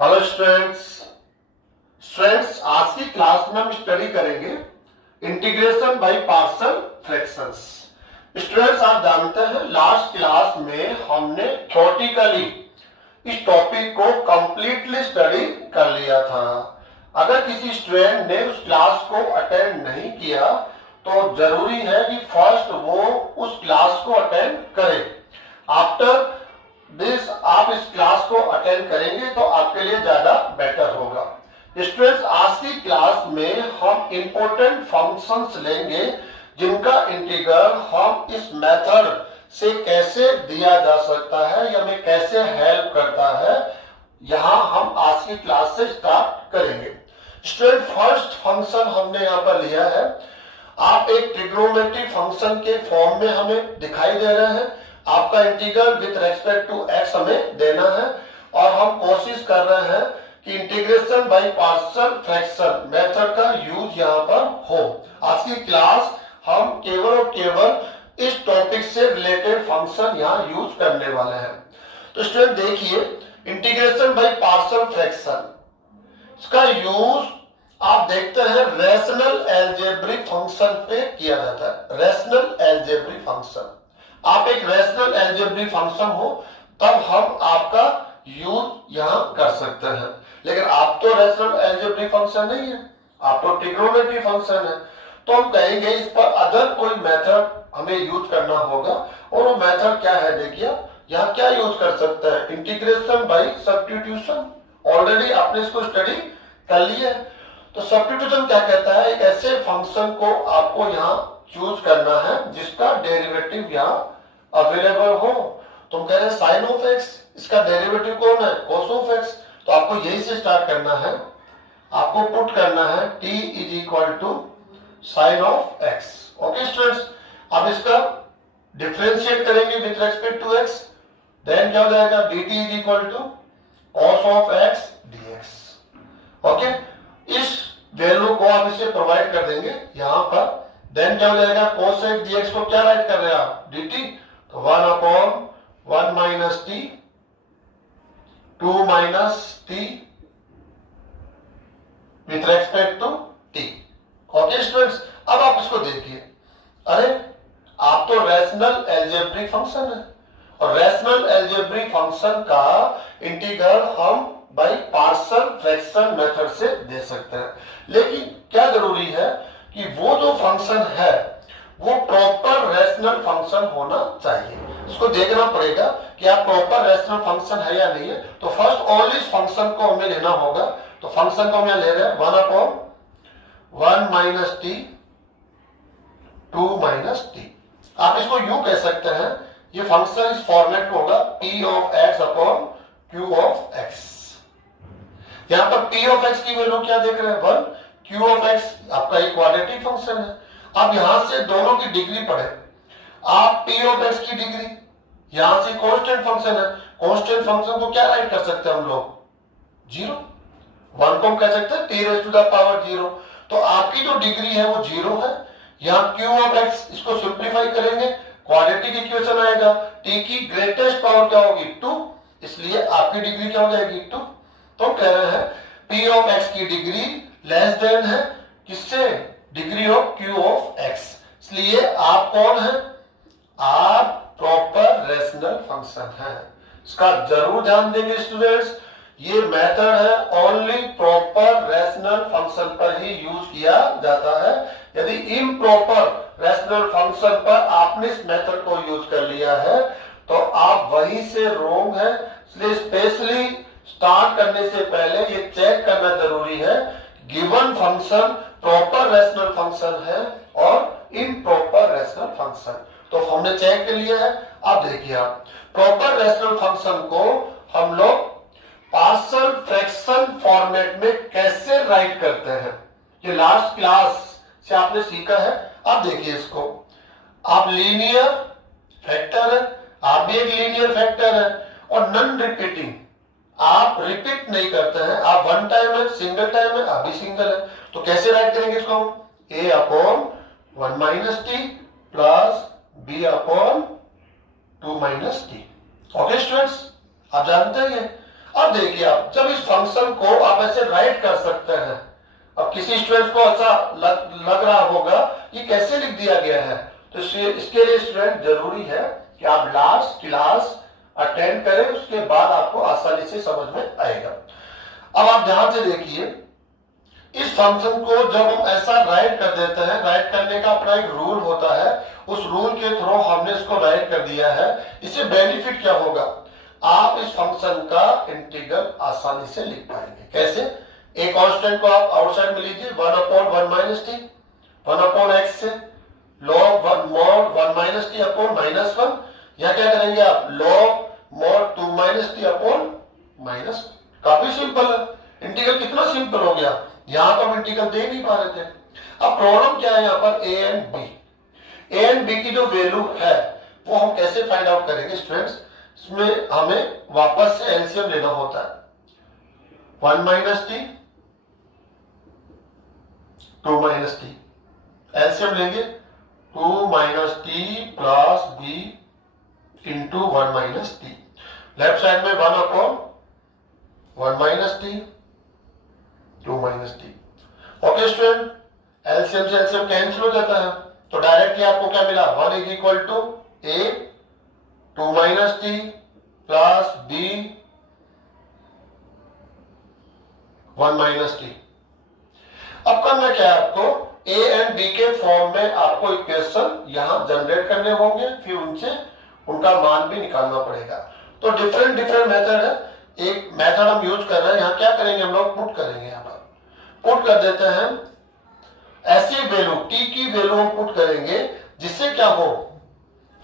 Hello students आज की class में हम स्टडी करेंगे integration by partial fractions. Students आप जानते हैं लास्ट क्लास में हमने थ्योरेटिकली इस टॉपिक को कंप्लीटली स्टडी कर लिया था। अगर किसी स्टूडेंट ने उस क्लास को अटेंड नहीं किया तो जरूरी है कि फर्स्ट वो उस क्लास को अटेंड करे। आफ्टर दिस आप इस क्लास को अटेंड करेंगे तो आपके लिए ज्यादा बेटर होगा। स्टूडेंट्स आज की क्लास में हम इंपॉर्टेंट फंक्शंस लेंगे जिनका इंटीग्रल हम इस मेथड से कैसे दिया जा सकता है या हमें कैसे हेल्प करता है, यहां हम आज की क्लास से स्टार्ट करेंगे। स्टूडेंट फर्स्ट फंक्शन हमने यहां पर लिया है। आप एक ट्रिग्नोमेट्री फंक्शन के फॉर्म में हमें दिखाई दे रहे हैं। आपका integral with respect to X हमें देना है और हम कोशिश कर रहे हैं कि integration by partial fraction method का यूज यहां पर हो। आज की क्लास हम केवल और केवल इस टॉपिक से रिलेटेड फंक्शन यहां यूज करने वाले हैं। तो स्टूडेंट देखिए, इंटीग्रेशन बाय पार्शियल फ्रैक्शन इसका यूज आप देखते हैं रैशनल अलजेब्रिक फंक्शन पे किया जाता है। रैशनल अलजेब्रिक फंक्शन, आप एक रैशनल अलजेब्रिक फंक्शन हो तब हम आपका यूज यहां कर सकते हैं। लेकिन आप तो रैशनल अलजेब्रिक फंक्शन नहीं है, आप तो ट्रिग्नोमेट्री फंक्शन है, तो हम कहेंगे इस पर अदर कोई मेथड हमें यूज करना होगा। और वो मेथड क्या है, देखिए यहाँ क्या यूज कर सकते हैं, इंटीग्रेशन बाय सब्स्टिट्यूशन। ऑलरेडी आपने इसको स्टडी कर लिया है। तो सब्स्टिट्यूशन क्या कहता है, एक ऐसे फंक्शन को आपको यहाँ चूज करना है जिसका डेरिवेटिव यहाँ अवेलेबल हो। तुम कह रहे हैं साइन ऑफ एक्स, इसका डेरिवेटिव कौन है, कॉस ऑफ एक्स। तो आपको यही से स्टार्ट करना है, आपको पुट करना है t is equal to sine of X. Okay students, अब इसका डिफरेंशिएट करेंगे with respect to X, then क्या हो जाएगा dt is equal to cos of X dx। Okay, इस वैल्यू को आप इसे प्रोवाइड कर देंगे यहां पर, देन क्या हो जाएगा cos x dx को क्या राइट कर रहे हैं आप, dt। तो 1 upon 1 minus T 2 minus T with respect to T. Okay students, अब आप इसको देखिए, अरे आप तो रैशनल अलजेब्रिक फंक्शन है और रैशनल अलजेब्रिक फंक्शन का इंटीग्रल हम बाय पार्शियल फ्रैक्शन मेथड से दे सकते हैं। लेकिन क्या जरूरी है कि वो जो फंक्शन है वो प्रॉपर रैशनल फंक्शन होना चाहिए। इसको देखना पड़ेगा कि आप प्रॉपर रैशनल फंक्शन है या नहीं है। तो फर्स्ट ऑल इस फंक्शन को हमें लेना होगा। तो फंक्शन को हमें ले रहे हैं 1 upon 1 minus T 2 minus T. आप इसको यूं कह सकते हैं, ये फंक्शन इस फॉर्मेट में होगा p of x upon q of x। यहां पर p ऑफ x की वैल्यू क्या देख रहे हैं 1, q ऑफ x आपका एक क्वाड्रेटिक फंक्शन है। अब यहां से दोनों की डिग्री पढ़े, आप p ऑफ x की डिग्री, यहां से कांस्टेंट फंक्शन है, कांस्टेंट फंक्शन को क्या राइट कर सकते हैं हम लोग, 0। 1 को हम कह सकते हैं t raise to the power 0। तो आपकी जो डिग्री है वो 0 है। यहां q ऑफ x, इसको सिंप्लीफाई करेंगे, क्वाड्रेटिक इक्वेशन आएगा, t की ग्रेटेस्ट पावर क्या होगी 2, इसलिए आपकी डिग्री क्या हो जाएगी 2। तो कह रहे हैं p ऑफ x की डिग्री लेस देन है किससे, degree of q of x। इसलिए आप कौन है, आप प्रॉपर रैशनल फंक्शन है। इसका जरूर ध्यान देंगे स्टूडेंट्स, ये मेथड है ओनली प्रॉपर रैशनल फंक्शन पर ही यूज किया जाता है। यदि इम्प्रॉपर रैशनल फंक्शन पर आपने इस मेथड को यूज कर लिया है तो आप वहीं से रोंग है। इसलिए स्पेशली स्टार्ट करने से पहले ये चेक करना जरूरी है given function proper rational function है और इम्प्रॉपर रैशनल फंक्शन। तो हमने चेक कर लिया है। अब देखिए, आप प्रॉपर रैशनल फंक्शन को हम लोग पार्शियल फ्रैक्शन फॉर्मेट में कैसे राइट करते हैं, ये लास्ट क्लास से आपने सीखा है। अब देखिए इसको, आप लीनियर फैक्टर है, आप भी एक लीनियर फैक्टर है और नॉन रिपीटिंग, आप रिपीट नहीं करते हैं, आप वन टाइम है, सिंगल टाइम है, आप भी सिंगल है। तो कैसे राइट करेंगे इसको, a upon 1 minus T plus b upon 2 minus T. Okay students, आप जानते हैं। अब देखिए आप जब इस फंक्शन को आप ऐसे राइट कर सकते हैं, अब किसी स्टूडेंट को ऐसा लग रहा होगा ये कैसे लिख दिया गया है, तो इसके लिए स्टूडेंट जरूरी है कि आप लास्ट क्लास अटेंड करें, उसके बाद आपको आसानी से समझ में आएगा। अब आप ध्यान से देखिए, इस फंक्शन को जब हम ऐसा राइट कर देते हैं, राइट करने का अपना एक रूल होता है, उस रूल के थ्रू हमने इसको राइट कर दिया है। इससे बेनिफिट क्या होगा, आप इस फंक्शन का इंटीग्रल आसानी से लिख पाएंगे। कैसे, एक कांस्टेंट को आप आउटसाइड में लीजिए 1/1 माइनस टी, 1/x से log 1 mod 1 minus t upon minus 1, यहां क्या करेंगे आप log mod 2 minus t upon minus. काफी सिंपल है, इंटीग्रल कितना सिंपल हो गया, यहां तो हम इंटीग्रल दे नहीं पा रहे थे। अब प्रॉब्लम क्या है, यहां पर ए एंड बी की जो वैल्यू है वो हम कैसे फाइंड आउट करेंगे स्टूडेंट्स, इसमें हमें वापस से एलसीएम लेना होता है। 1 minus T 2 minus T, LCM लेंगे 2 minus T plus B into 1 minus T, left side में 1/1 minus T 2 minus T. Okay student, LCM से एलसीएम कैंसिल हो जाता है, तो डायरेक्टली आपको क्या मिला, 1 is equal to A 2 minus T plus B 1 minus T. अब करना क्या है आपको, ए एंड बी के फॉर्म में आपको इक्वेशन यहां जनरेट करने होंगे, फिर उनसे उनका मान भी निकालना पड़ेगा। तो डिफरेंट मेथड है, एक मेथड हम यूज कर रहे हैं, यहां क्या करेंगे हम लोग पुट करेंगे, यहां पर पुट कर देते हैं ऐसी वैल्यू टी की वैल्यू हम पुट करेंगे जिससे क्या हो,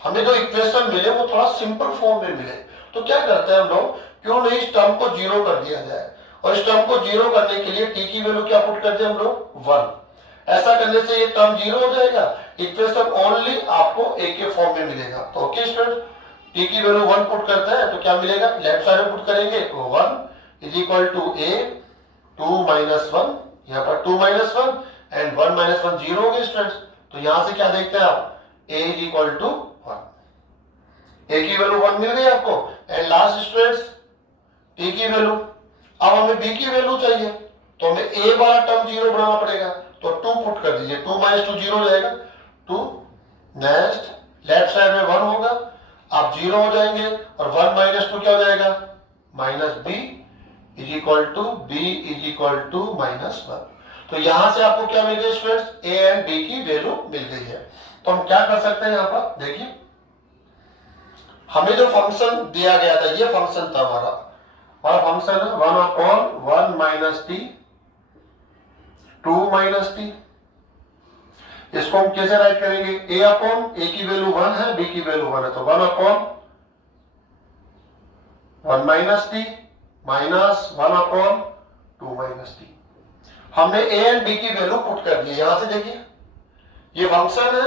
हमें जो इक्वेशन मिले वो थोड़ा सिंपल फॉर्म में मिले। तो क्या करते हैं हम लोग, क्यों नहीं इस टर्म को जीरो कर दिया जाए, और इस टर्म को जीरो करने के लिए टी की वैल्यू क्या पुट कर दिया हम लोग 1, ऐसा करने से ये टर्म जीरो हो जाएगा, इक्वेशन ओनली आपको ए के फॉर्म में मिलेगा। तो ओके स्टूडेंट, टी की वैल्यू 1 पुट करते हैं तो क्या मिलेगा, लेफ्ट साइड में पुट करेंगे तो 1 is equal to A 2 minus 1, यहाँ पर 2 माइनस 1 एंड 1 माइनस 1 जीरो हो गए स्टूडेंट्स। तो यहां से क्या देखते हैं आप, ए इज इक्वल टू 1, ए की वैल्यू 1 मिल गई आपको। एंड लास्ट स्टूडेंट्स टी की वैल्यू, अब हमें बी की वैल्यू चाहिए तो हमें ए वाला टर्म जीरो बनाना पड़ेगा, तो 2 पुट कर दीजिए, 2 माइनस 2 जीरो हो जाएगा, 2 नेक्स्ट लेफ्ट साइड में 1 होगा, आप जीरो हो जाएंगे, और 1 माइनस 2 क्या हो जाएगा, minus B is equal to B is equal to minus 1। तो यहां से आपको क्या मिल गया स्टूडेंट्स, ए एंड बी की वैल्यू मिल गई है। तो हम क्या कर सकते हैं, यहां पर देखिए हमें जो फंक्शन दिया गया था, ये फंक्शन था हमारा फंक्शन है 1/1 माइनस टी 2 माइनस टी। इसको हम कैसे राइट करेंगे, ए अपॉन ए की वैल्यू 1 है, बी की वैल्यू 1 है, तो 1/1 minus T minus 1/2 minus T. हमने ए एंड बी की वैल्यू पुट कर दी, यहां से देखिए ये फंक्शन है,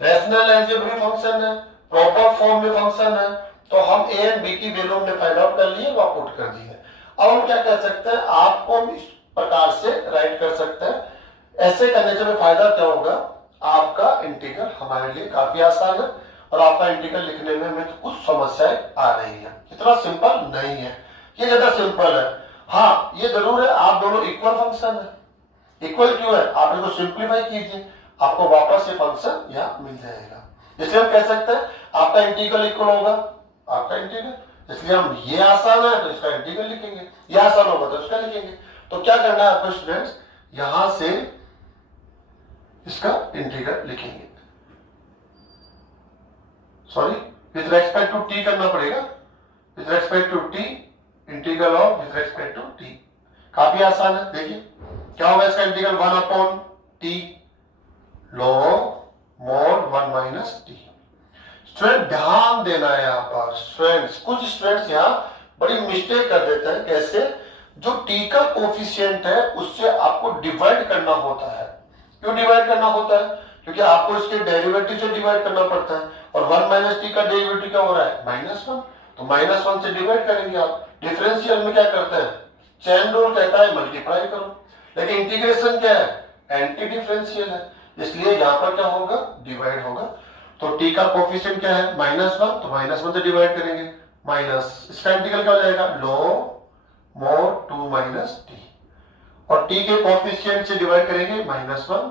रैशनल अलजेब्रिक फंक्शन है, प्रॉपर फॉर्म में फंक्शन है, तो हम ए एंड बी की वैल्यू हमने फाइंड आउट कर लिए, वो पुट कर दी है। अब हम क्या कर सकते हैं, आपको हम इस प्रकार से राइट कर सकते हैं। ऐसे करने से फायदा क्या होगा, आपका इंटीग्रल हमारे लिए काफी आसान है, और आपका इंटीग्रल लिखने में हमें तो कुछ समस्याएं आ रही है, इतना सिंपल नहीं है, ये ज्यादा सिंपल है। हाँ ये जरूर है, आप दोनों इक्वल फंक्शन है, इक्वल क्यों है, आप इसको सिंप्लीफाई कीजिए, आपको वापस से फंक्शन यहाँ मिल जाएगा। इसलिए हम कह सकते हैं आपका इंटीग्रल इक्वल होगा आपका इंटीग्रल, इसलिए हम ये आसान है तो इसका इंटीग्रल लिखेंगे, ये आसान होगा तो इसका लिखेंगे। तो क्या करना है आपको स्टूडेंट्स, यहां से इसका इंटीग्रल लिखेंगे, sorry with respect to T करना पड़ेगा, with respect to T integral of with respect to T, काफी आसान है। देखिए क्या होगा इसका integral 1/t log mod 1 minus T. Student ध्यान देना है यहाँ पर, स्टूडेंट्स कुछ स्टूडेंट्स यहाँ बड़ी मिस्टेक कर देते हैं, कैसे, जो टी का कोफिशिएंट है उससे आपको डिवाइड करना होता है। क्यों डिवाइड करना होता है, क्योंकि आपको इसके डेरिवेटिव से डिवाइड करना पड़ता है, और 1 माइनस टी का डेरिवेटिव क्या हो रहा है -1, तो -1 से डिवाइड करेंगे आप। डिफरेंशियल में क्या करते हैं, चेन रूल कहता है मल्टीप्लाई करो, लेकिन इंटीग्रेशन क्या है, एंटी डिफरेंशियल है, इसलिए यहां पर क्या होगा, डिवाइड होगा। तो टी का कोफिशिएंट क्या है -1, तो -1 से डिवाइड करेंगे, माइनस इसका इंटीग्रल क्या हो जाएगा, log mod 2 माइनस टी, और टी के कोफिशिएंट से डिवाइड करेंगे -1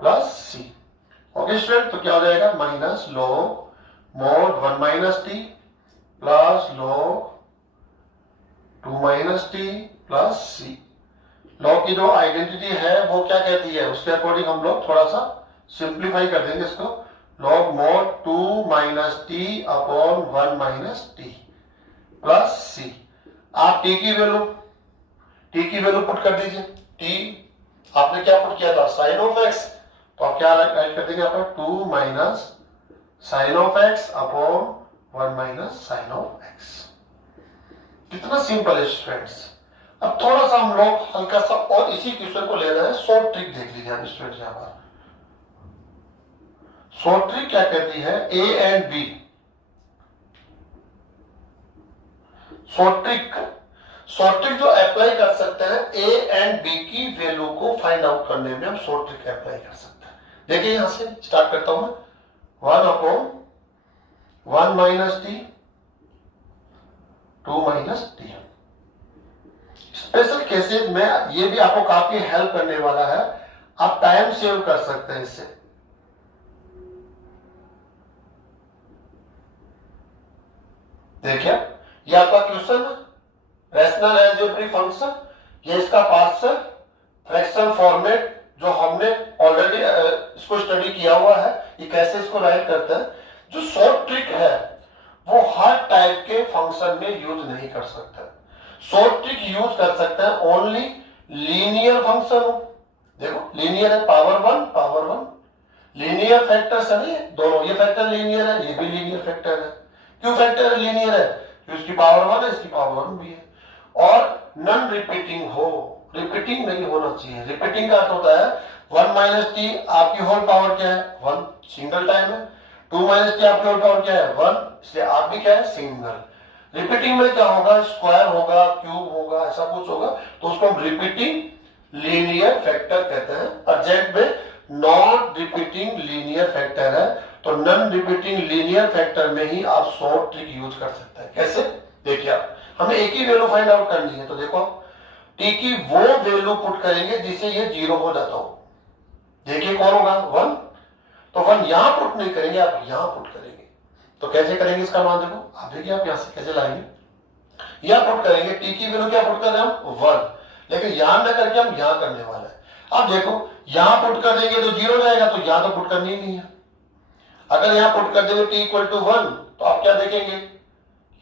प्लस सी। ओके स्टूडेंट, तो क्या हो जाएगा minus log mod 1 minus T plus log 2 minus T plus c. Log की जो आइडेंटिटी है वो क्या कहती है, उसके अकॉर्डिंग हम लोग थोड़ा सा सिंप्लीफाई कर देंगे इसको। log mod 2 minus t upon 1 minus T plus c. आप टी की वैल्यू पुट कर दीजिए। टी आपने क्या पुट किया था, साइन ऑफ एक्स, तो आप क्या राइट कर देंगे आपका 2 minus sine of X upon 1 minus sine of X. कितना सिंपल है स्टूडेंट्स। अब थोड़ा सा हम लोग हल्का सा और इसी क्वेश्चन को लेना है, शॉर्ट ट्रिक देख लीजिए आप स्टूडेंट्स। यहां पर शॉर्ट ट्रिक क्या कहती है, A and B. Short trick जो अप्लाई कर सकते हैं ए एंड बी की वैल्यू को फाइंड आउट करने में हम शॉर्ट ट्रिक अप्लाई कर सकते हैं। देखिए यहां से स्टार्ट करता हूं मैं, 1 upon 1 minus T 2 minus T. Special cases में ये भी आपको काफी हेल्प करने वाला है, आप टाइम सेव कर सकते हैं इससे। देखिए ये आपका क्वेश्चन है, रैशनल अलजेब्रिक फंक्शन, ये इसका पार्शियल फ्रैक्शन फॉर्मेट जो हमने ऑलरेडी इसको स्टडी किया हुआ है, ये कैसे इसको राइट करते हैं। जो शॉर्ट ट्रिक है वो हर टाइप के फंक्शन में यूज नहीं कर सकते। शॉर्ट ट्रिक यूज कर सकते हैं ओनली लीनियर फंक्शन हो। देखो लीनियर है, पावर वन लीनियर फैक्टर सही है दोनों, ये फैक्टर लीनियर है, ये भी लीनियर फैक्टर है। क्यों फैक्टर लीनियर है, इसकी पावर 1 है, इसकी पावर 1 भी है। और नॉन रिपीटिंग हो, रिपीटिंग नहीं होना चाहिए। रिपीटिंग का अर्थ होता है 1 माइनस टी आपकी होल पावर क्या है 1, सिंगल टाइम है। 2 माइनस टी आपकी होल पावर क्या है 1, इसलिए आप भी क्या है सिंगल। रिपीटिंग में क्या होगा, स्क्वायर होगा, क्यूब होगा, ऐसा कुछ होगा, तो उसको हम रिपीटिंग लीनियर फैक्टर कहते हैं। अर्जेंट में नॉन रिपीटिंग लीनियर फैक्टर है, तो नॉन रिपीटिंग लीनियर फैक्टर में ही आप शॉर्ट ट्रिक यूज कर सकते हैं। कैसे, देखिए आप, हमें एक ही वैल्यू फाइंड आउट करनी है, तो देखो टी की वो वैल्यू पुट करेंगे जिससे ये 0 हो जाता हो। देखिए कौन होगा 1, तो 1 यहां पुट नहीं करेंगे, आप यहां पुट करेंगे। तो कैसे करेंगे इसका मान देखो, आप देखिए आप यहां से कैसे लाएंगे, यहां पुट करेंगे, टी की वैल्यू क्या पुट कर रहे हैं हम 1, लेकिन यहां न करके हम यहां करने वाले हैं। अब देखो यहां पुट कर देंगे तो 0 जाएगा, तो यहां तो पुट करनी ही नहीं है। अगर यहां पुट कर देंगे टी इक्वल टू 1, तो आप क्या देखेंगे,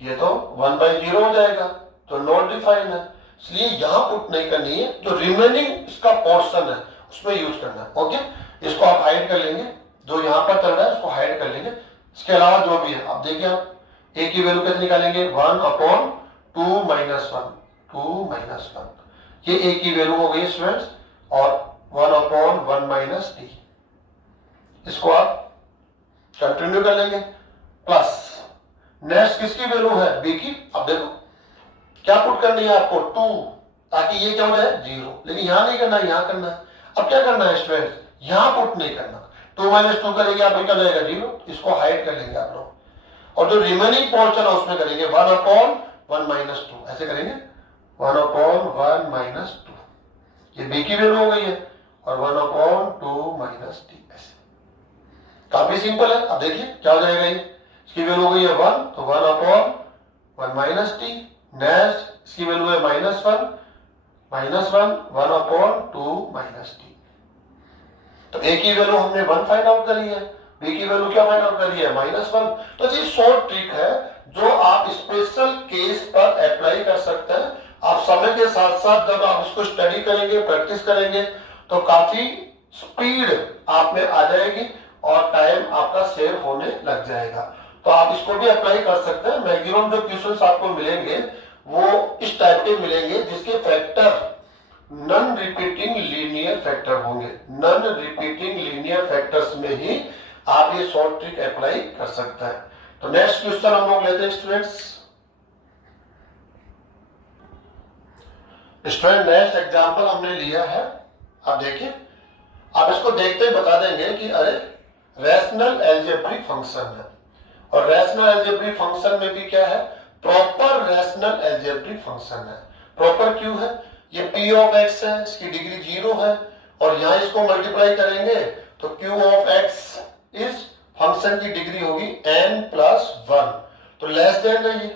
ये तो 1/0 हो जाएगा, तो नॉट डिफाइंड है, इसलिए यहां पुट नहीं करनी है। जो रिमेनिंग इसका पोर्शन है उसमें यूज करना है। ओके, इसको आप हाइड कर लेंगे, जो यहां पर चल रहा है उसको हाइड कर लेंगे। इसके अलावा जो भी है आप देखिए, आप ए की वैल्यू कैसे निकालेंगे 1 अपॉन 2 माइनस 1, ये ए की वैल्यू हो गई स्टूडेंट्स, और 1 अपॉन 1 माइनस टी, इसको आप कंटिन्यू कर लेंगे। प्लस नेक्स्ट किसकी वैल्यू है बी की, अब देखो क्या पुट करनी है आपको 2, ताकि ये क्या हो जाए 0, लेकिन यहां नहीं करना, यहां करना है। अब क्या करना है स्टूडेंट्स, यहां पुट नहीं करना, 2 माइनस 2 करेंगे आप, क्या जाएगा 0, इसको हाइड कर लेंगे आप लोग, और जो रिमेनिंग पोर्शन है उसमें करेंगे 1 अपॉन 1 माइनस 2, ऐसे करेंगे 1 अपॉन 1 माइनस 2, ये बी की वैल्यू हो गई है, और 1 अपॉन 2 माइनस टी, ऐसे काफी सिंपल है। अब देखिए क्या हो जाएगा, ये इसकी वैल्यू हो गई है 1, तो 1 अपॉन 1 माइनस टी, नेक्स्ट इसकी वैल्यू है -1, 1 अपॉन 2 माइनस टी। तो ए की वैल्यू हमने 1 फाइंड आउट करी है, बी की वैल्यू क्या फाइंड आउट करी है -1। तो ये शॉर्ट ट्रिक है जो आप स्पेशल केस पर अप्लाई कर सकते हैं। आप समय के साथ साथ जब आप इसको स्टडी करेंगे, प्रैक्टिस करेंगे, तो काफी स्पीड आप में आ जाएगी और टाइम आपका सेव होने लग जाएगा। तो आप इसको भी अप्लाई कर सकते हैं। मैक्सिमम जो क्वेश्चंस आपको मिलेंगे वो इस टाइप के मिलेंगे जिसके factor non repeating linear factor होंगे। नॉन रिपीटिंग लीनियर फैक्टर्स में ही आप ये शॉर्ट ट्रिक अप्लाई कर सकते हैं। तो नेक्स्ट क्वेश्चन हम लोग लेते हैं स्टूडेंट्स। स्टूडेंट नेक्स्ट एग्जांपल हमने लिया है, आप देखिए, आप इसको देखते ही बता देंगे कि अरे रैशनल अलजेब्रिक फंक्शन है, और रैशनल अलजेब्रिक फंक्शन में भी क्या है, प्रॉपर रैशनल अलजेब्रिक फंक्शन है। प्रॉपर क्यू है, ये p ऑफ x है, इसकी डिग्री 0 है, और यहां इसको मल्टीप्लाई करेंगे तो q ऑफ x इस फंक्शन की डिग्री होगी n+1, तो लेस देन है ये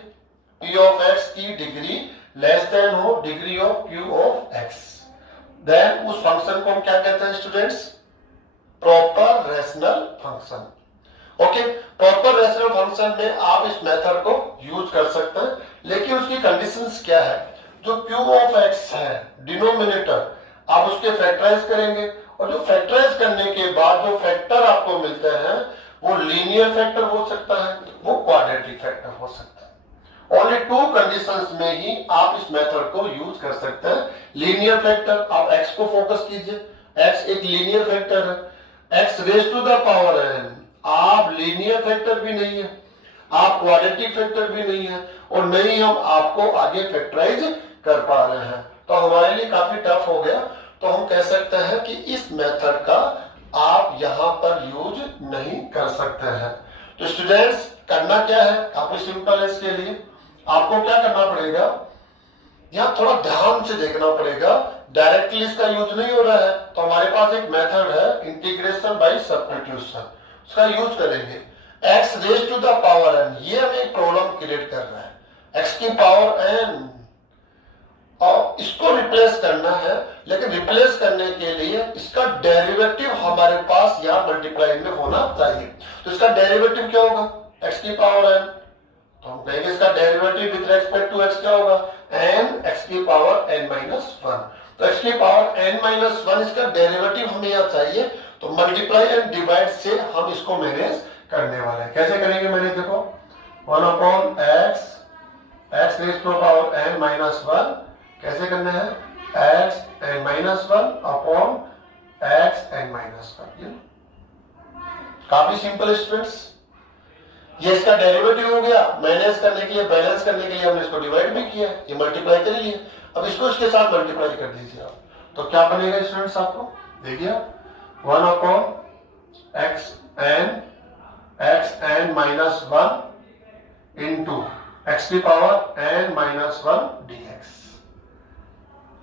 p ऑफ x की डिग्री लेस देन हो degree of q of x, then उस फंक्शन को हम क्या कहते हैं students? Proper rational function. Okay, proper rational function में आप इस मेथड को यूज कर सकते हैं, लेकिन उसकी कंडीशंस क्या है? जो q ऑफ x है डिनोमिनेटर, आप उसके फैक्टराइज करेंगे, और जो फैक्टराइज करने के बाद जो फैक्टर आपको मिलते हैं वो लीनियर फैक्टर हो सकता है, वो क्वाड्रेटिक फैक्टर हो सकता है। ओनली 2 कंडीशंस में ही आप इस मेथड को यूज कर सकते हैं। लीनियर फैक्टर, आप x को फोकस कीजिए, x एक लीनियर फैक्टर है, x raise to the power n, आप लीनियर फैक्टर भी नहीं है, आप क्वाड्रेटिक फैक्टर भी नहीं है, और नहीं हम आपको आगे फैक्टराइज कर पा रहे हैं, तो हमारे लिए काफी टफ हो गया। तो हम कह सकते हैं कि इस मेथड का आप यहां पर यूज नहीं कर सकते हैं। तो स्टूडेंट्स, करना क्या है? काफी सिंपल है। इसके लिए आपको क्या करना पड़ेगा, यहां थोड़ा ध्यान से देखना पड़ेगा, डायरेक्टली इसका यूज नहीं हो रहा है, तो हमारे पास एक मेथड है इंटीग्रेशन बाय सब्स्टिट्यूशन, उसका यूज करेंगे। x raise to the power n, ये हमें एक प्रॉब्लम क्रिएट कर रहा है, x की पावर n, और इसको रिप्लेस करना है, लेकिन रिप्लेस करने के लिए इसका डेरिवेटिव हमारे पास यहां मल्टीप्लाई में होना चाहिए। तो इसका डेरिवेटिव क्या होगा? x की पावर n, तो हम कहेंगे इसका derivative with respect to x क्या होगा? n x की पावर n-1, तो x की पावर n-1 इसका डेरिवेटिव हमें यहां चाहिए, तो मल्टीप्लाई एंड डिवाइड से हम इसको मैनेज करने वाले हैं। कैसे करेंगे मैंने? देखो 1/x x raise to power n-1 कैसे करना है? x n-1 upon x n-1, काफी सिंपल स्टूडेंट्स। ये इसका डेरिवेटिव हो गया, मैनेज करने के लिए, बैलेंस करने के लिए हमने इसको डिवाइड भी किया, ये मल्टीप्लाई कर लिए, अब इसको इसके साथ मल्टीप्लाई कर दीजिए आप, तो क्या बनेगा स्टूडेंट्स? आपको देखिए 1/x n-1 इंटू x की पावर n-1 dx।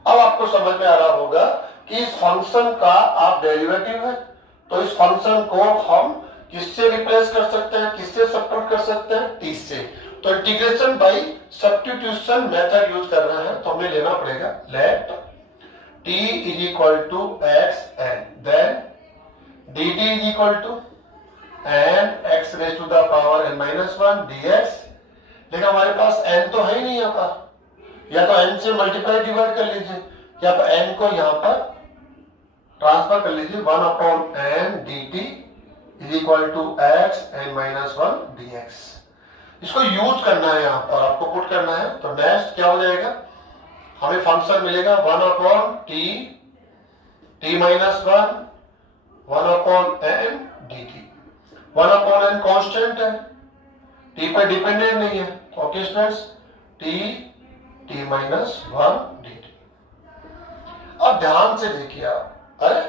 अब आपको समझ में आ रहा होगा कि इस फंक्शन का आप डेरिवेटिव है, तो इस फंक्शन को हम किससे रिप्लेस कर सकते हैं, किससे सब्स्टिट्यूट कर सकते हैं? t से। तो integration by substitution method use कर रहे हैं, तो हमें लेना पड़ेगा let t is equal to x n, then dt is equal to n x raise to the power n-1 dx। लेकिन हमारे पास n तो है ही नहीं यहाँ पर, या तो n से मल्टीप्लाई डिवाइड कर लीजिए, या तो n को यहां पर ट्रांसफर कर लीजिए, 1/n dt is equal to x n-1 dx। इसको यूज करना है, यहां पर आपको पुट करना है, तो नेक्स्ट क्या हो जाएगा? हमें फंक्शन मिलेगा 1/t t-1 1/n dt। 1/n constant है, t पे डिपेंडेंट नहीं है, ओके स्टूडेंट्स, t-1 dt। अब ध्यान से देखिए आप, अरे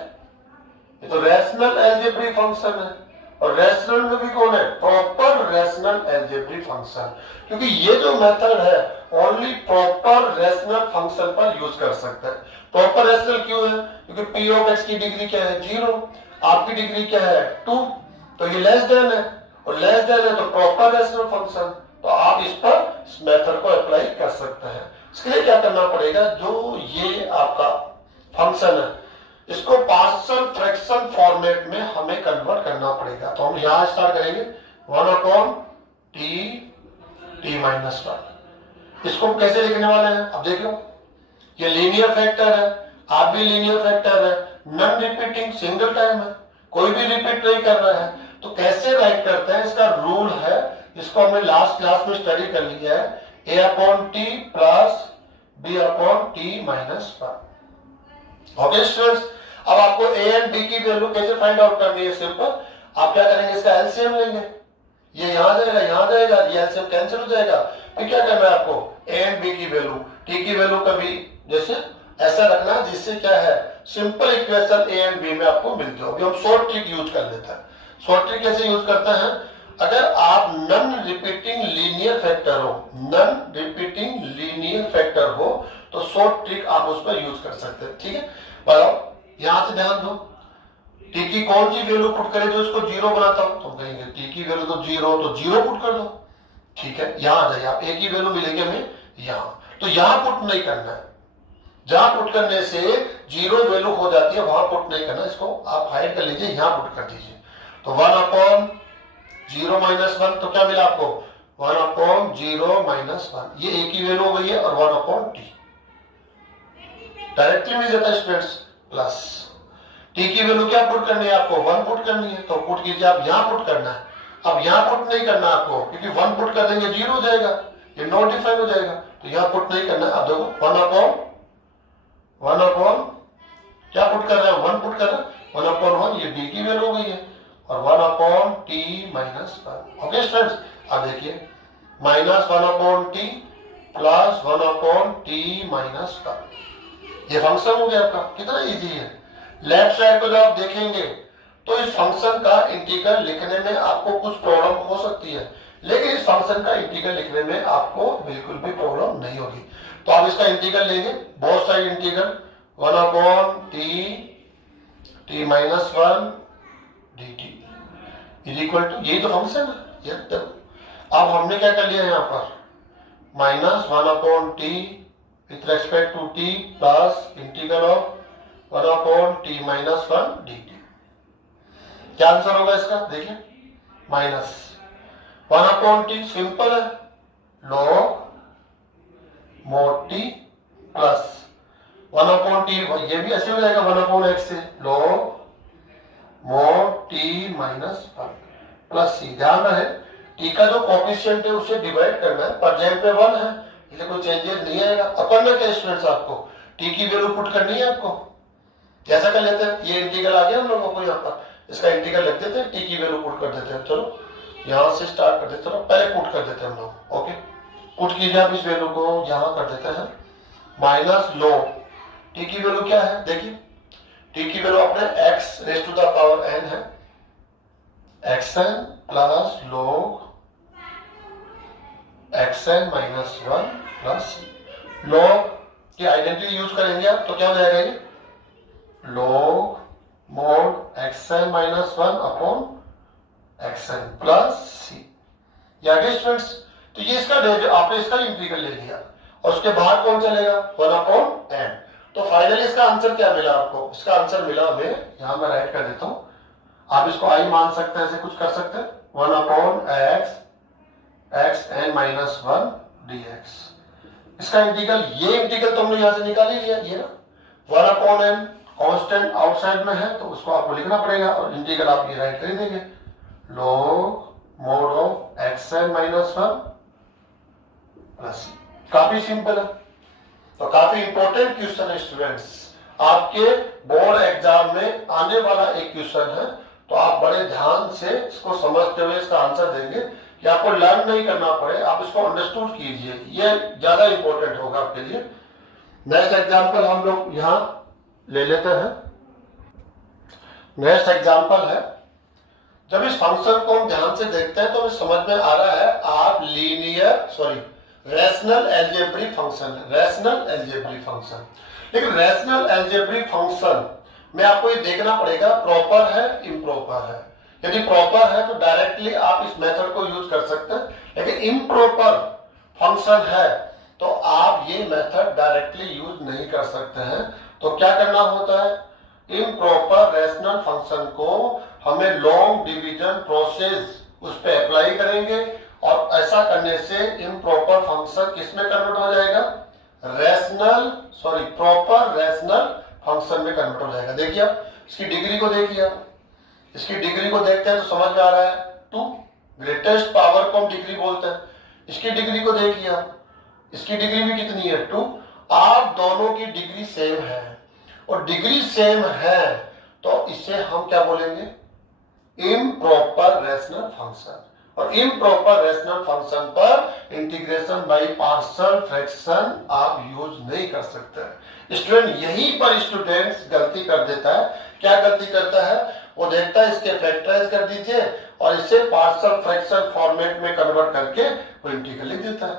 ये तो रैशनल अलजेब्रिक फंक्शन है, और रैशनल में भी कौन है? प्रॉपर रैशनल अलजेब्रिक फंक्शन, क्योंकि ये जो मेथड है ओनली प्रॉपर रैशनल फंक्शन पर यूज कर सकते हैं। प्रॉपर रैशनल क्यों है? क्योंकि p ऑफ x की डिग्री क्या है? 0, आपकी डिग्री क्या है? 2, तो ये लेस देन है, और लेस देन है तो प्रॉपर रैशनल फंक्शन, तो आप इस पर इस मेथड को अप्लाई कर सकते हैं। इसके लिए क्या करना पड़ेगा? जो ये आपका फंक्शन है इसको पार्शियल फ्रैक्शन फॉर्मेट में हमें कन्वर्ट करना पड़ेगा, तो हम यहां स्टार्ट करेंगे 1/t t-1। इसको कैसे लिखने वाले हैं? अब देखो, ये लीनियर फैक्टर है, आप भी लीनियर फैक्टर है, नॉन रिपीटिंग सिंगल टाइम है, कोई भी रिपीट नहीं कर रहा है, तो कैसे राइट करते हैं? इसका रूल है, इसको हमने लास्ट क्लास में स्टडी कर लिया है, a/t plus b/t-1। Okay students, अब आपको a एंड b की वैल्यू कैसे फाइंड आउट करनी है? सिंपल, आप क्या करेंगे? इसका एलसीएम लेंगे, ये यहां जाएगा, यहां जाएगा, ये एलसीएम कैंसिल हो जाएगा, फिर क्या करना है आपको? a एंड b की वैल्यू, t की वैल्यू कभी जैसे ऐसा रखना जिससे क्या है simple equation a and b में आपको मिल जाए। अभी हम शॉर्ट ट्रिक यूज कर लेते हैं। शॉर्ट ट्रिक कैसे यूज करते हैं? अगर आप नॉन रिपीटिंग लीनियर फैक्टर हो, नॉन रिपीटिंग लीनियर फैक्टर हो, तो शॉर्ट ट्रिक आप उस पर यूज कर सकते हैं। ठीक है, बताओ यहां से ध्यान दो, टी की कौन सी वैल्यू पुट करें जो इसको जीरो बनाता हूं, तो कहेंगे टी की वैल्यू तो जीरो पुट कर दो। ठीक है, यहां आ जाइए आप, एक ही वैल्यू मिलेगी हमें यहां, तो यहां पुट नहीं करना है, जहां पुट करने से जीरो वैल्यू हो जाती है वहां पुट नहीं करना, इसको आप हाइड कर लीजिए, यहां पुट कर दीजिए। तो 1/0 - 1, तो क्या मिला आपको 1/0 - 1, ये एक ही वैल्यू हो गई है, और 1/t डायरेक्टली मिल जाता है स्टूडेंट्स। प्लस टी की वैल्यू क्या पुट करनी है आपको, 1 पुट करनी है, तो पुट कीजिए आप, यहां पुट करना है। अब यहां पुट नहीं करना आपको, क्योंकि 1 पुट कर देंगे 0 हो जाएगा, ये नॉट डिफाइन हो जाएगा, तो यहां पुट नहीं करना है। अब देखो 1/1 क्या पुट कर रहे हैं, 1 पुट कर रहे हैं, 1/1 ये डी की वैल्यू हो गई है, और 1/t - 1। ओके स्टूडेंट्स, अब देखिए -1/t प्लस 1/t - 1, ये फंक्शन हो गया आपका, कितना इजी है। लेफ्ट साइड को जब आप देखेंगे तो इस फंक्शन का इंटीग्रल लिखने में आपको कुछ प्रॉब्लम हो सकती है, लेकिन इस फंक्शन का इंटीग्रल लिखने में आपको बिल्कुल भी प्रॉब्लम नहीं होगी। तो आप इसका इंटीग्रल लेंगे, both side integral 1/t t - 1 dt is equal to, यही तो फंक्शन है ये। अब हमने क्या कर लिया यहाँ पर, -1/t with respect to t plus integral of 1/t - 1 dt। क्या आंसर होगा इसका, देखिए -1/t सिंपल है, log mod t plus 1/t, ये भी ऐसे हो जाएगा 1/x से log mod t - 1 plus c। ध्यान रहे t का जो कोफिशिएंट है उसे डिवाइड करना है, पर जेम पे 1 है, इसलिए कोई चेंजेस नहीं आएगा। अब करना क्या स्टूडेंट्स, आपको t की वैल्यू पुट करनी है आपको, कैसा कर लेते हैं, ये इंटीग्रल आ गया हम लोगों को, यहाँ पर इसका इंटीग्रल लिख देते हैं, टी की वैल्यू पुट कर देते हैं। चलो यहां से स्टार्ट करते हैं, चलो पहले पुट कर देते हैं हम लोग। ओके, पुट कीजिए आप इस वैल्यू को, यहां कर देते हैं माइनस लो, टी की वैल्यू क्या है, देखिए टी की वैल्यू अपने x⁻n है, xn plus log xn - 1 plus log की आइडेंटिटी यूज करेंगे आप, तो क्या हो जाएगा ये log mod xn - 1 upon xn plus c। ये आगे स्टूडेंट्स, तो ये इसका आपने इसका इंटीग्रल ले लिया, और उसके बाहर कौन चलेगा 1/n। तो फाइनली इसका आंसर क्या मिला आपको, इसका आंसर मिला हमें, यहां मैं राइट कर देता हूं, आप इसको i मान सकते हैं, ऐसे कुछ कर सकते हैं, 1/x xn - 1 dx। इसका इंटीग्रल, ये इंटीग्रल तो हमने यहां से निकाल ही लिया, ये ना 1/n कांस्टेंट आउटसाइड में है, तो उसको आपको लिखना पड़ेगा, और इंटीग्रल आप ये राइट कर देंगे, log mod of xn - 1 plus c। काफी सिंपल है, तो काफी इंपॉर्टेंट क्वेश्चन है स्टूडेंट्स, आपके बोर्ड एग्जाम में आने वाला एक क्वेश्चन है, तो आप बड़े ध्यान से इसको समझते हुए इसका आंसर देंगे, कि आपको लर्न नहीं करना पड़े, आप इसको अंडरस्टूड कीजिए, ये ज्यादा इंपॉर्टेंट होगा आपके लिए। नेक्स्ट एग्जाम्पल हम लोग यहां ले लेते हैं। नेक्स्ट एग्जाम्पल है, जब इस फंक्शन को हम ध्यान से देखते हैं तो हमें समझ में आ रहा है आप रैशनल अलजेब्रिक फंक्शन है, रैशनल अलजेब्रिक फंक्शन। लेकिन रैशनल अलजेब्रिक फंक्शन में आपको ये देखना पड़ेगा प्रॉपर है इम्प्रॉपर है। यदि प्रॉपर है तो डायरेक्टली आप इस मेथड को यूज कर सकते हैं, लेकिन इम्प्रॉपर फंक्शन है तो आप ये मेथड डायरेक्टली यूज नहीं कर सकते हैं। तो क्या करना होता है, इम्प्रॉपर रैशनल फंक्शन को हमें लॉन्ग डिवीजन प्रोसेस उस पर अप्लाई करेंगे, और ऐसा करने से इम्प्रॉपर फंक्शन किसमें कन्वर्ट हो जाएगा, प्रॉपर रैशनल फंक्शन में कन्वर्ट हो जाएगा। देखिए आप इसकी डिग्री को देखिए, आप इसकी डिग्री को देखते हैं तो समझ में आ रहा है 2, ग्रेटेस्ट पावर को हम डिग्री बोलते हैं। इसकी डिग्री को देखिए आप, इसकी डिग्री भी कितनी है 2। आप दोनों की डिग्री सेम है, और डिग्री सेम है तो इसे हम क्या बोलेंगे, इम्प्रॉपर रैशनल फंक्शन। और इम्प्रॉपर रैशनल फंक्शन पर इंटीग्रेशन बाय पार्शियल फ्रैक्शन आप यूज नहीं कर सकते। स्टूडेंट यहीं पर स्टूडेंट्स गलती कर देता है। क्या गलती करता है, वो देखता है इसके फैक्टराइज कर दीजिए और इसे पार्शियल फ्रैक्शन फॉर्मेट में कन्वर्ट करके वो इंटीग्रल लिख देता है।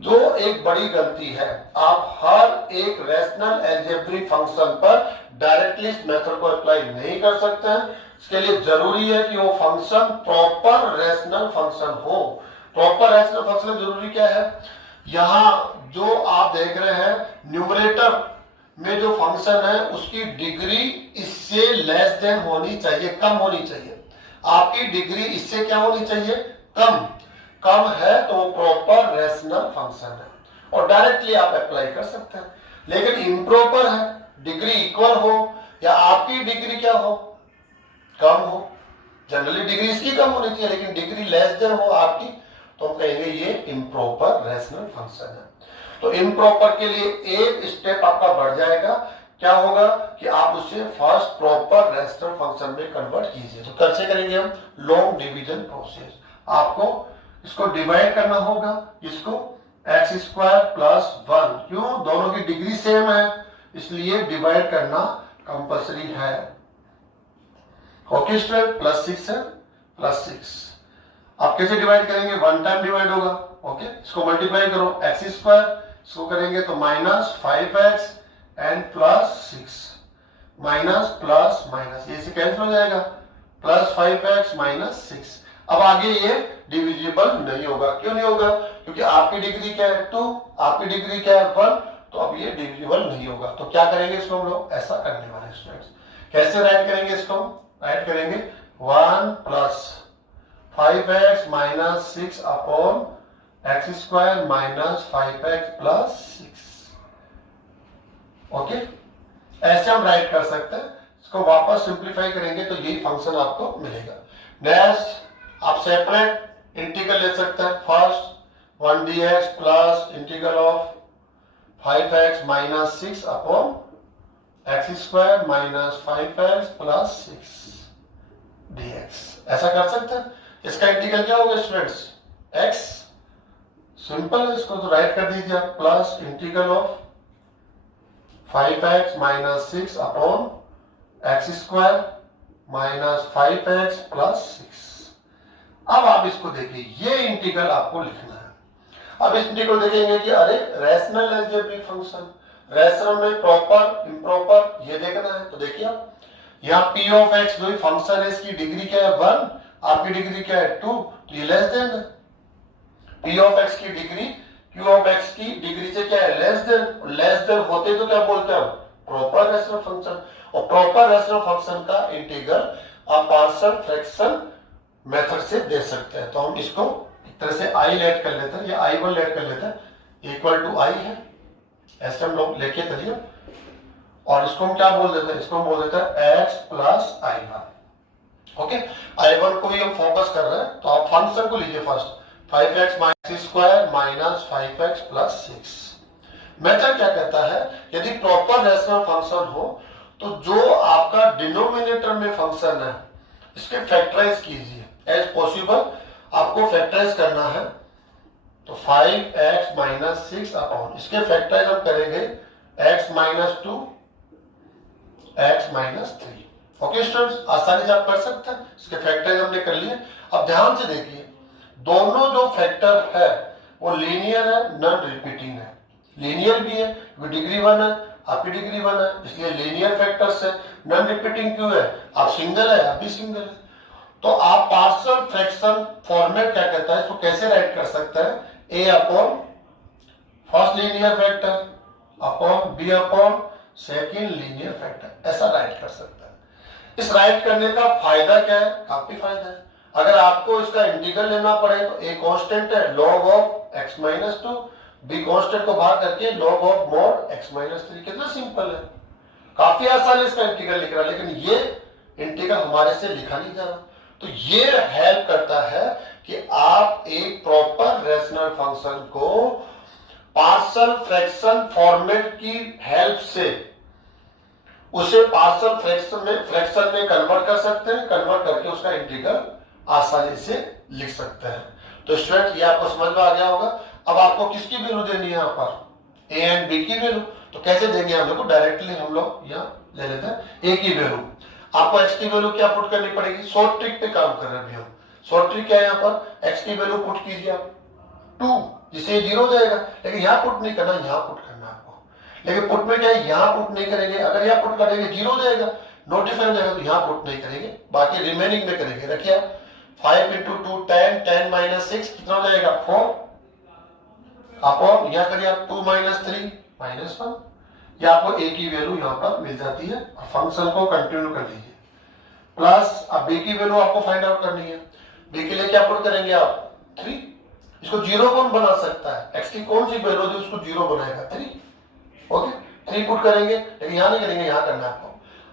जो एक बड़ी गलती है, आप हर एक रैशनल अलजेब्रिक फंक्शन पर डायरेक्टली इस मेथड को अप्लाई नहीं कर सकते हैं। इसके लिए जरूरी है कि वो फंक्शन प्रॉपर रैशनल फंक्शन हो। प्रॉपर रैशनल फंक्शन जरूरी क्या है, यहां जो आप देख रहे हैं न्यूमरेटर में जो फंक्शन है उसकी डिग्री इससे लेस देन होनी चाहिए, कम होनी चाहिए। आपकी डिग्री इससे क्या होनी चाहिए, कम। कम है तो वो प्रॉपर रैशनल फंक्शन है और डायरेक्टली आप अप्लाई कर सकते हैं। लेकिन इम्प्रॉपर है, डिग्री इक्वल हो या आपकी डिग्री क्या हो, कम हो। जनरली डिग्री इसकी कम होनी चाहिए लेकिन डिग्री लेस देन हो आपकी, तो हम कहेंगे ये इम्प्रॉपर रैशनल फंक्शन है। तो इम्प्रॉपर के लिए एक स्टेप आपका बढ़ जाएगा, क्या होगा कि आप उसे फर्स्ट प्रॉपर रैशनल फंक्शन में कन्वर्ट कीजिए। तो कैसे करेंगे हम, लॉन्ग डिवीजन प्रोसेस। आपको इसको डिवाइड करना होगा, इसको एक्स स्क्वायर प्लस 1, क्यों, दोनों की डिग्री सेम है इसलिए डिवाइड करना कंपल्सरी है। ओके स्टूडेंट, प्लस 6 है, प्लस 6। आप कैसे डिवाइड करेंगे, वन टाइम डिवाइड होगा। ओके, इसको मल्टीप्लाई करो, एक्स स्क्वायर, इसको करेंगे तो minus 5x and plus 6, minus plus minus, ये से कैंसिल हो जाएगा, प्लस 5x माइनस 6। अब आगे ये डिविजिबल नहीं होगा, क्यों नहीं होगा, क्योंकि आपकी डिग्री क्या है 2, आपकी डिग्री क्या है 1, तो अब ये डिविजिबल नहीं होगा। तो क्या करेंगे इसको हम लोग, ऐसा करने वाले स्टूडेंट्स। कैसे राइट करेंगे इसको, राइट करेंगे 1 plus 5x minus 6 upon x square minus 5x plus 6। Okay, ऐसे हम राइट कर सकते हैं। इसको वापस सिंप्लीफाई करेंगे तो यही फंक्शन आपको मिलेगा। नेक्स्ट आप सेपरेट इंटीग्रल ले सकते हैं। First 1dx plus integral of 5x minus 6 upon x square minus 5x plus 6 dx, ऐसा कर सकते हैं। इसका इंटीग्रल क्या होगा स्टूडेंट्स, x, सिंपल है, इसको तो राइट कर दीजिए आप, plus integral of 5x minus 6 upon x square minus 5x plus 6। अब आप इसको देखिए, ये इंटीग्रल आपको लिखना है। अब इस इंटीग्रल देखेंगे कि अरे रैशनल अलजेब्रिक फंक्शन, रैशनल में प्रॉपर इम्प्रॉपर ये देखना है। तो देखिए आप यहाँ p ऑफ x जो फंक्शन है इसकी डिग्री क्या है 1, आपकी डिग्री क्या है 2, तो ये लेस देन है। p ऑफ x की डिग्री q ऑफ x की डिग्री से क्या है लेस देन, लेस देन होते तो क्या बोलते हैं हम, प्रॉपर रैशनल फंक्शन। और प्रॉपर रैशनल फंक्शन का इंटीग्रल आप पार्शियल फ्रैक्शन मेथड से दे सकते हैं। तो हम इसको एक तरह से i लेट कर लेते हैं या i1 लेट कर लेते हैं, इक्वल टू i है, ऐसे हम लोग लेके चलिए। और इसको हम क्या बोल देते हैं, इसको हम बोल देते हैं x plus i1। Okay, i1 को ही हम फोकस कर रहे हैं, तो आप फंक्शन को लीजिए first, 5x minus square minus 5x plus 6। Method क्या कहता है, यदि प्रॉपर रैशनल फंक्शन हो तो जो आपका डिनोमिनेटर में फंक्शन है इसके फैक्टराइज कीजिए एज पॉसिबल। आपको फैक्टराइज करना है तो 5x माइनस 6 अपॉन, इसके फैक्टराइज हम करेंगे x minus 2, x minus 3। Okay students, आसानी से आप कर सकते हैं। इसके फैक्टराइज हमने कर लिए। अब ध्यान से देखिए, दोनों जो फैक्टर है वो लीनियर है, नॉन रिपीटिंग है। लीनियर भी है क्योंकि डिग्री 1 है, आपकी डिग्री 1 है, इसलिए लीनियर फैक्टर्स है। नॉन रिपीटिंग क्यों है, आप सिंगल है, आप भी सिंगल है। तो आप पार्शियल फ्रैक्शन फॉर्मेट क्या कहता है, इसको कैसे राइट कर सकते हैं, a upon first linear factor upon b upon second linear factor, ऐसा राइट कर सकते हैं। इस राइट करने का फायदा क्या है, काफी फायदा है। अगर आपको इसका इंटीग्रल लेना पड़े तो a कांस्टेंट है log of x minus 2, b constant को बाहर करके log of mod x minus 3। कितना सिंपल है, काफी आसान है इसका इंटीग्रल लिखना। लेकिन ये इंटीग्रल हमारे से लिखा नहीं जा रहा, तो ये हेल्प करता है कि आप एक प्रॉपर रैशनल फंक्शन को पार्शियल फ्रैक्शन फॉर्मेट की हेल्प से उसे पार्शियल फ्रैक्शन में कन्वर्ट कर सकते हैं, कन्वर्ट करके उसका इंटीग्रल आसानी से लिख सकते हैं। तो स्टूडेंट ये आपको समझ में आ गया होगा। अब आपको किसकी वैल्यू देनी है, यहाँ पर a एंड b की वैल्यू। तो कैसे देंगे हम लोग को, डायरेक्टली हम लोग यहाँ ले लेते हैं a की वैल्यू। आपको x की वैल्यू क्या पुट करनी पड़ेगी, शॉर्ट ट्रिक पे काम कर रहे हैं हम। शॉर्ट ट्रिक क्या है, यहाँ पर x की वैल्यू पुट कीजिए आप 2, जिससे ये 0 हो जाएगा। लेकिन यहाँ पुट नहीं करना, यहाँ पुट करना आपको। लेकिन पुट में क्या है, यहाँ पुट नहीं करेंगे, अगर यहाँ पुट करेंगे 0 हो जाएगा, नोटिफाई हो जाएगा, तो यहाँ पुट नहीं करेंगे, बाकी रिमेनिंग में करेंगे। रखिए 5 × 2 10, 10 - 6 कितना हो जाएगा 4 अपॉन, यहाँ करिए आप 2 - 3 -1। ये आपको a की वैल्यू यहाँ पर मिल जाती है। और फंक्शन को कंटिन्यू कर लीजिए प्लस, अब b की वैल्यू आपको फाइंड आउट करनी है। b के लिए क्या पुट करेंगे आप 3। इसको 0 कौन बना सकता है, x की कौन सी वैल्यू जो उसको 0 बनाएगा 3। ओके 3 पुट करेंगे, लेकिन यहाँ नहीं करेंगे, यहाँ करना है आपको।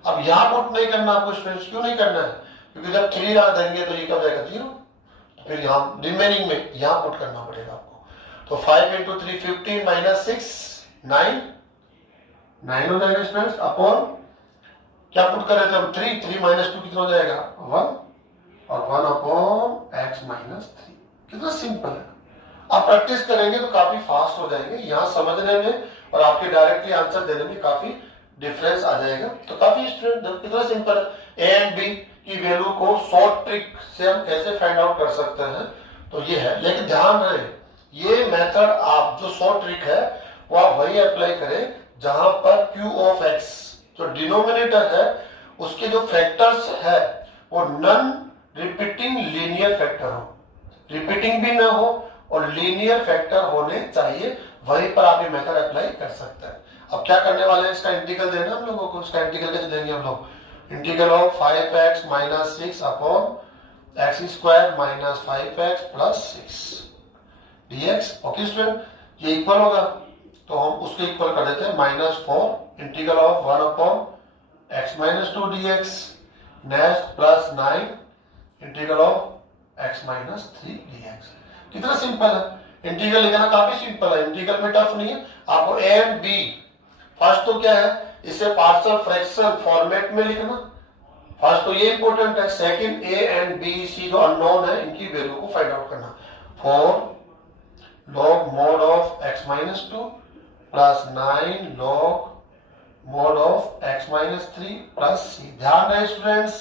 अब यहाँ पुट नहीं करना आपको स्टूडेंट्स, क्यों नहीं करना है, क्योंकि जब 3 रख देंगे तो ये कब जाएगा 0, तो फिर यहाँ रिमेनिंग में यहाँ पुट करना पड़ेगा आपको। तो 5 × 3 15 - 6 9 हो जाएगा स्टूडेंट्स, अपॉन क्या पुट कर रहे थे हम 3 - 2 कितना हो जाएगा 1 और 1 अपॉन x - 3। कितना सिंपल है। आप प्रैक्टिस करेंगे तो काफी फास्ट हो जाएंगे, यहाँ समझने में और आपके डायरेक्टली आंसर देने में काफी डिफरेंस आ जाएगा। तो काफी स्टूडेंट कितना सिंपल है। a एंड b की वैल्यू को शॉर्ट ट्रिक से हम कैसे फाइंड आउट कर सकते हैं, तो ये है। लेकिन ध्यान रहे, ये मेथड आप जो शॉर्ट ट्रिक है वो आप वही अप्लाई करें जहां पर q ऑफ x जो डिनोमिनेटर है उसके जो फैक्टर्स है वो नॉन रिपीटिंग लीनियर फैक्टर हो, रिपीटिंग भी ना हो और लीनियर फैक्टर होने चाहिए, वहीं पर आप ये मेथड अप्लाई कर सकते हैं। अब क्या करने वाले हैं, इसका इंटीग्रल देना हम लोगों को। इसका इंटीग्रल कैसे देंगे हम लोग, integral of 5x - 6 upon x² - 5x + 6 dx। Okay student, ये इक्वल होगा तो हम उसको इक्वल कर देते हैं -4 integral of 1 upon x - 2 dx next plus 9 integral of x - 3 dx। कितना सिंपल है, इंटीग्रल लिखना काफी सिंपल है, इंटीग्रल में टफ नहीं है। आपको a एंड b फर्स्ट तो क्या है, इसे पार्शियल फ्रैक्शन फॉर्मेट में लिखना, फर्स्ट तो ये इंपॉर्टेंट है। Second a and b c जो अननोन है इनकी वैल्यू को फाइंड आउट करना। 4 log mod of x - 2 plus 9 log mod of x - 3 plus c। ध्यान रहे स्टूडेंट्स,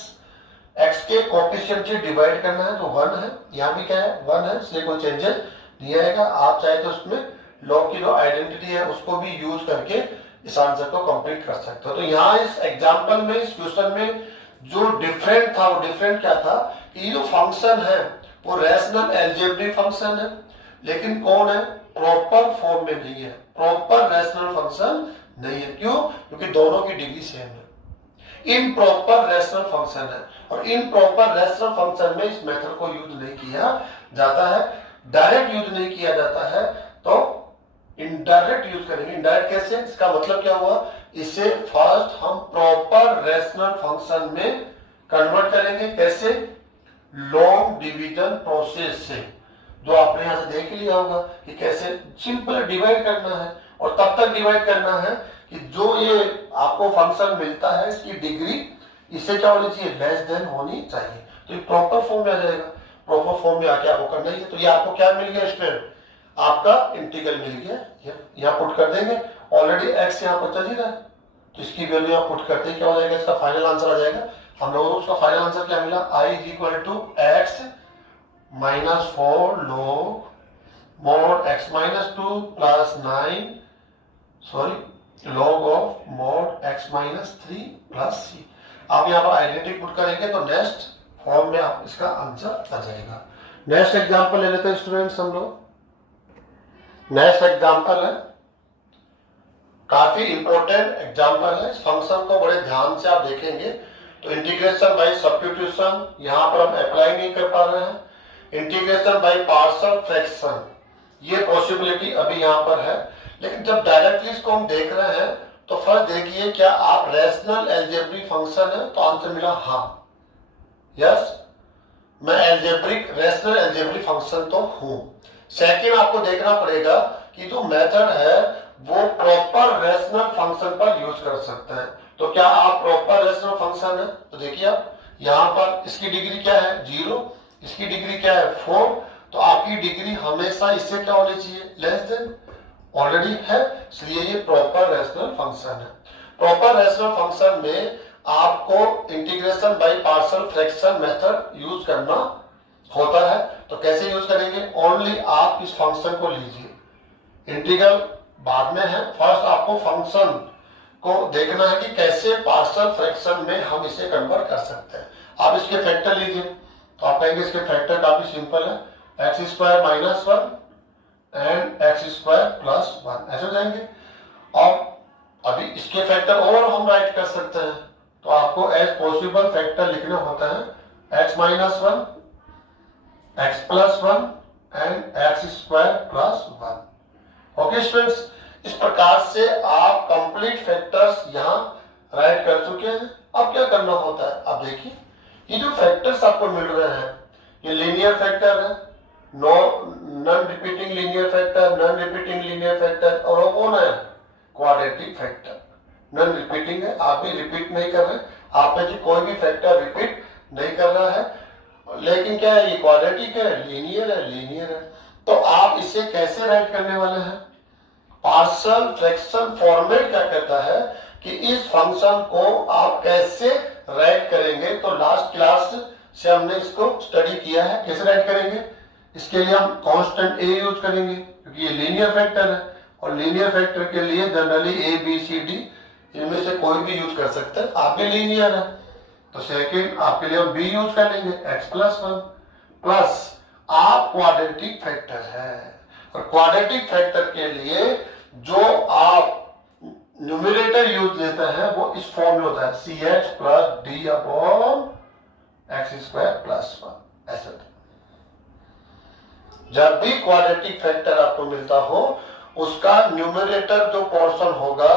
x के कोएफिशिएंट से डिवाइड करना है तो 1 है, यहाँ भी क्या है 1 है, इसलिए कोई चेंजेस नहीं आएगा। आप चाहे तो उसमें log की जो आइडेंटिटी है उसको भी यूज करके इस आंसर को कंप्लीट कर सकते हो। तो यहाँ इस एग्जांपल में, इस क्वेश्चन में जो डिफरेंट था वो डिफरेंट क्या था कि ये जो फंक्शन है वो रैशनल अलजेब्रिक फंक्शन है, लेकिन कौन है, प्रॉपर फॉर्म में नहीं है, प्रॉपर रैशनल फंक्शन नहीं है। क्यों, क्योंकि दोनों की डिग्री सेम है। इम्प्रॉपर रैशनल फंक्शन है और इम्प्रॉपर रैशनल फंक्शन में इस मेथड को यूज नहीं किया जाता है, डायरेक्ट यूज नहीं किया जाता है, तो इनडायरेक्ट यूज करेंगे। इनडायरेक्ट कैसे, इसका मतलब क्या हुआ, इसे फर्स्ट हम प्रॉपर रैशनल फंक्शन में कन्वर्ट करेंगे। कैसे, लॉन्ग डिवीजन प्रोसेस से, जो आपने यहां से देख लिया होगा कि कैसे सिंपल डिवाइड करना है और तब तक डिवाइड करना है कि जो ये आपको फंक्शन मिलता है इसकी डिग्री इससे क्या होनी चाहिए, लेस देन होनी चाहिए। तो ये प्रॉपर फॉर्म में आ जाएगा, प्रॉपर फॉर्म में आके आपको करना ही है। तो ये आपको क्या मिल गया स्टूडेंट, आपका इंटीग्रल मिल गया, यहाँ पुट कर देंगे। ऑलरेडी x यहाँ पर चल ही रहा है तो इसकी वैल्यू यहाँ पुट करते हैं, क्या हो जाएगा, इसका फाइनल आंसर आ जाएगा। हम लोगों को उसका फाइनल आंसर क्या मिला, I = x - 4 log mod x - 2 plus 9 log of mod x - 3 plus c। आप यहाँ पर आइडेंटिटी पुट करेंगे तो नेक्स्ट फॉर्म में आप इसका आंसर आ जाएगा। नेक्स्ट एग्जांपल ले लेते हैं स्टूडेंट्स हम लोग। नेक्स्ट एग्जांपल है, काफी इंपॉर्टेंट एग्जांपल है। इस फंक्शन को बड़े ध्यान से आप देखेंगे तो इंटीग्रेशन बाय सब्स्टिट्यूशन यहाँ पर हम अप्लाई नहीं कर पा रहे हैं, इंटीग्रेशन बाय पार्शियल फ्रैक्शन ये पॉसिबिलिटी अभी यहाँ पर है। लेकिन जब डायरेक्टली इसको हम देख रहे हैं तो फर्स्ट देखिए, क्या आप रैशनल अलजेब्रिक फंक्शन है, तो आंसर मिला हाँ, यस मैं अलजेब्रिक रैशनल अलजेब्रिक फंक्शन तो हूं। सेकंड आपको देखना पड़ेगा कि जो मेथड है वो प्रॉपर रैशनल फंक्शन पर यूज कर सकते हैं। तो क्या आप प्रॉपर रैशनल फंक्शन है, तो देखिए आप यहाँ पर इसकी डिग्री क्या है 0, इसकी डिग्री क्या है 4, तो आपकी डिग्री हमेशा इससे क्या होनी चाहिए, लेस देन, ऑलरेडी है, इसलिए ये प्रॉपर रैशनल फंक्शन है। प्रॉपर रैशनल फंक्शन में आपको integration by partial fraction method use करना होता है। तो कैसे यूज करेंगे, ओनली आप इस फंक्शन को लीजिए, इंटीग्रल बाद में है, फर्स्ट आपको फंक्शन को देखना है कि कैसे पार्शियल फ्रैक्शन में हम इसे कन्वर्ट कर सकते हैं। आप इसके फैक्टर लीजिए, तो आप कहेंगे इसके फैक्टर काफी सिंपल है, x square minus 1 and x square plus 1 ऐसे हो जाएंगे। और अभी इसके फैक्टर और हम राइट कर सकते हैं, तो आपको एज पॉसिबल फैक्टर लिखना होता है x minus 1, x plus 1 and x square plus 1। Okay students, इस प्रकार से आप कंप्लीट फैक्टर्स यहाँ राइट कर चुके हैं। अब क्या करना होता है, आप देखिए ये जो फैक्टर्स आपको मिल रहे हैं ये लीनियर फैक्टर है, non repeating linear factor, non repeating linear factor, और वो कौन है, क्वाड्रेटिक फैक्टर। नॉन रिपीटिंग है, आप भी रिपीट नहीं कर रहे, आप में कोई भी फैक्टर रिपीट नहीं कर रहा है, लेकिन क्या है ये क्वाड्रेटिक है, लीनियर है, लीनियर है। तो आप इसे कैसे राइट करने वाले हैं, पार्शियल फ्रैक्शन फॉर्मेट क्या कहता है कि इस फंक्शन को आप कैसे राइट करेंगे। तो लास्ट क्लास से हमने इसको स्टडी किया है, कैसे राइट करेंगे, इसके लिए हम कांस्टेंट ए यूज करेंगे क्योंकि ये लीनियर फैक्टर है, और लीनियर फैक्टर के लिए generally A B C D इनमें से कोई भी यूज कर सकते हैं, आप भी लीनियर है तो सेकेंड आपके लिए हम बी यूज कर लेंगे एक्स प्लस 1, प्लस आप क्वाड्रेटिक फैक्टर है, और क्वाड्रेटिक फैक्टर के लिए जो आप न्यूमरेटर यूज लेते हैं वो इस फॉर्म में होता है c x plus d upon x square plus 1 ऐसे। जब भी क्वाड्रेटिक फैक्टर आपको मिलता हो उसका न्यूमरेटर जो पोर्शन होगा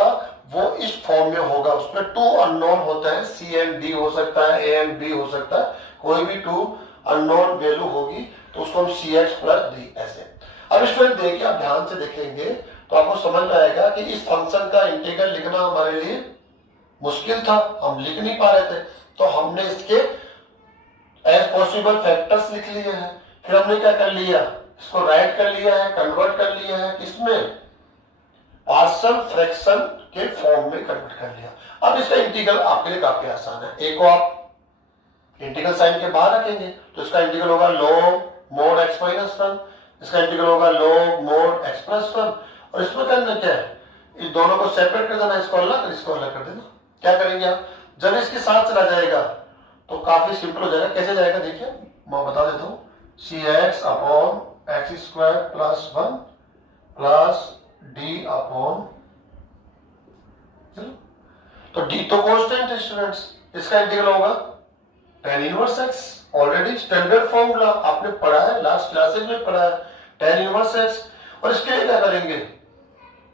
वो इस फॉर्म में होगा, उसमें 2 अननोन होते हैं, सी एंड डी हो सकता है, ए एंड बी हो सकता है, कोई भी 2 अननोन वैल्यू होगी तो उसको हम सी एक्स प्लस डी ऐसे। अब स्टूडेंट देखिए, आप ध्यान से देखेंगे तो आपको समझ में आएगा कि इस फंक्शन का इंटीग्रल लिखना हमारे लिए मुश्किल था, हम लिख नहीं पा रहे थे, तो हमने इसके एज पॉसिबल फैक्टर्स लिख लिए हैं। फिर हमने क्या कर लिया, इसको राइट कर लिया है, कन्वर्ट कर लिया है, किसमें, पार्शियल फ्रैक्शन के फॉर्म में कन्वर्ट कर लिया। अब इसका इंटीग्रल आपके लिए काफी आसान है, एक को आप इंटीग्रल साइन के बाहर रखेंगे तो इसका इंटीग्रल होगा log mod x माइनस 1, इसका इंटीग्रल होगा log mod x प्लस 1, और इसमें करना क्या है, इस दोनों को सेपरेट कर देना, इसको अलग इसको अलग कर देना। क्या करेंगे आप, जब इसके साथ चला जाएगा तो काफी सिंपल हो जाएगा, कैसे जाएगा देखिए मैं बता देता हूँ, c x upon x square plus 1 plus d upon, तो डी तो कांस्टेंट है स्टूडेंट्स, इसका इंटीग्रल होगा tan inverse x, already standard formula आपने पढ़ा है, लास्ट क्लासेस में पढ़ा है tan इनवर्स x, और इसके लिए क्या करेंगे,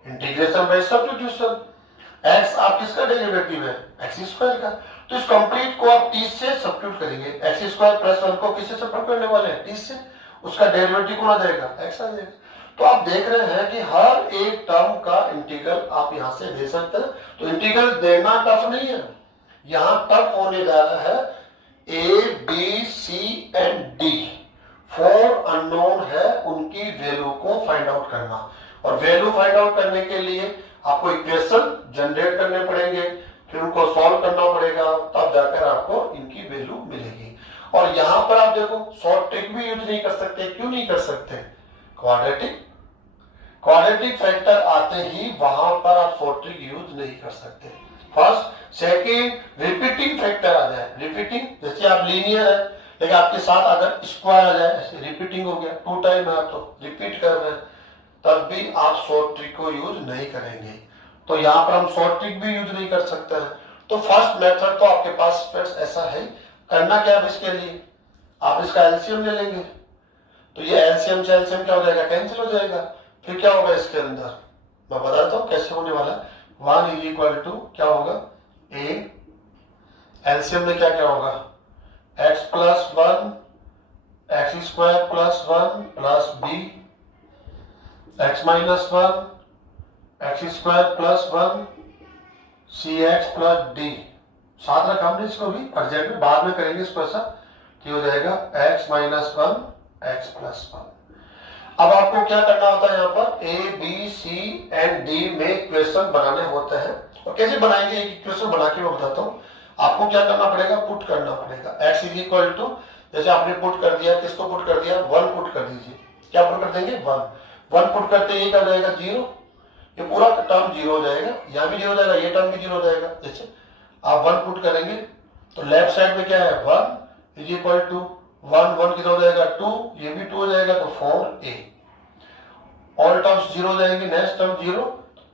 इंटीग्रेशन बाय सब्स्टिट्यूशन, x आप किसका डेरिवेटिव है, x स्क्वायर का, तो इस कंप्लीट को आप t से सब्स्टिट्यूट करेंगे, x स्क्वायर प्लस 1 को किससे सब्स्टिट्यूट करने वाले हैं, t से, उसका डेरिवेटिव कौन आ जाएगा, x आ जाएगा। तो आप देख रहे हैं कि हर एक टर्म का इंटीग्रल आप यहां से दे सकते हैं, तो इंटीग्रल देना टफ नहीं है, यहां टफ होने जा रहा है A B C and D 4 unknown है, उनकी वैल्यू को फाइंड आउट करना, और वैल्यू फाइंड आउट करने के लिए आपको इक्वेशन जनरेट करने पड़ेंगे, फिर उनको सॉल्व करना पड़ेगा, तब जाकर आपको इनकी वैल्यू मिलेगी। और यहां पर आप देखो शॉर्ट ट्रिक भी यूज नहीं कर सकते, क्यों नहीं कर सकते, क्वाड्रेटिक फैक्टर आते ही वहां पर आप शॉर्ट ट्रिक यूज नहीं कर सकते। फर्स्ट सेकेंड रिपीटिंग फैक्टर आ जाए, रिपीटिंग जैसे आप लीनियर है लेकिन आपके साथ अगर स्क्वायर आ जाए ऐसे रिपीटिंग हो गया, 2 टाइम है आप तो रिपीट कर रहे हैं, तब भी आप शॉर्ट ट्रिक को यूज नहीं करेंगे, तो यहाँ पर हम शॉर्ट ट्रिक भी यूज नहीं कर सकते हैं। तो फर्स्ट मेथड तो आपके पास ऐसा है, करना क्या है इसके लिए, आप इसका एलसीएम ले लेंगे, तो ये एलसीएम से एलसीएम क्या हो जाएगा, कैंसिल हो जाएगा, फिर क्या होगा इसके अंदर मैं बताता हूँ कैसे होने वाला है, 1 इज इक्वल टू क्या होगा, ए एलसीएम में क्या क्या होगा, x plus 1 x square plus 1 plus B x minus 1 x square plus 1 C x plus D, साथ रखा हमने इसको भी प्रेजेंट में, बाद में करेंगे इसको ऐसा, कि हो जाएगा x माइनस 1 एक्स प्लस 1। अब आपको क्या करना होता है, यहाँ पर A B C and D में इक्वेशन बनाने होते हैं, और कैसे बनाएंगे एक इक्वेशन बना के मैं बताता हूँ। आपको क्या करना पड़ेगा, पुट करना पड़ेगा, x इज इक्वल टू, जैसे आपने पुट कर दिया, किसको पुट कर दिया, 1 पुट कर दीजिए। क्या पुट कर देंगे, 1 पुट करते ही क्या हो जाएगा, 0, ये पूरा टर्म 0 हो जाएगा, यहाँ भी 0 हो जाएगा, ये टर्म भी 0 हो जाएगा। जैसे आप 1 पुट करेंगे तो लेफ्ट साइड में क्या है, 1 इज इक्वल टू 1 कितना हो जाएगा, 2, ये भी 2 हो जाएगा, तो 4a, ऑल टर्म्स 0 हो जाएंगे, next term 0,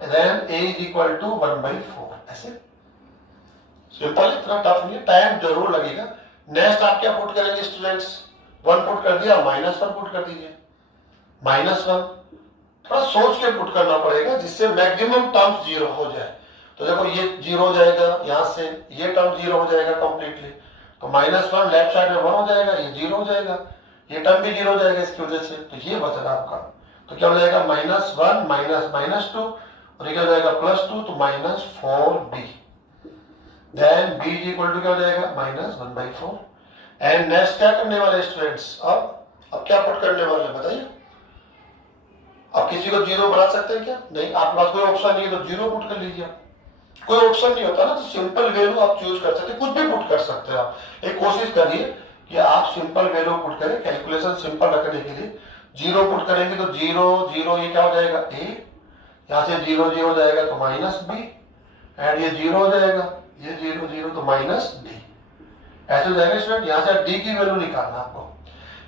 then a is equal to 1/4। ऐसे सिंपल, इतना टफ नहीं है, टाइम जरूर लगेगा। नेक्स्ट आप क्या पुट करेंगे स्टूडेंट्स, 1 पुट कर दिया, -1 पुट कर दीजिए, -1, थोड़ा सोच के पुट करना पड़ेगा जिससे मैक्सिमम टर्म्स 0 हो जाए। तो देखो ये 0 हो जाएगा, यहां से ये टर्म 0 हो जाएगा कंप्लीटली, तो -1 लेफ्ट साइड में 1 हो जाएगा, ये 0 हो जाएगा, ये टर्म भी 0 हो जाएगा इसकी वजह से, तो ये बच रहा आपका। तो क्या हो जाएगा, -1 -2 और ये क्या हो जाएगा, +2, तो -4b, then b is equal to क्या हो जाएगा, -1/4। एंड नेक्स्ट क्या करने वाले स्टूडेंट्स, अब क्या पुट करने वाले बताइए। अब किसी को 0 बना सकते हैं क्या, नहीं, आपके पास कोई ऑप्शन नहीं है तो 0 पुट कर लीजिए। कोई ऑप्शन नहीं होता ना तो सिंपल वैल्यू आप चूज कर सकते हैं, कुछ भी पुट कर सकते हैं आप। एक कोशिश करिए कि आप सिंपल वैल्यू पुट करें, कैलकुलेशन सिंपल रखने के लिए 0 पुट करेंगे तो 0 0 ये क्या हो जाएगा, a, यहाँ से 0 0 हो जाएगा तो -b, एंड ये 0 हो जाएगा, ये 0 0 तो -d, ऐसे हो जाएगा स्टूडेंट। यहाँ से d की वैल्यू निकालना आपको,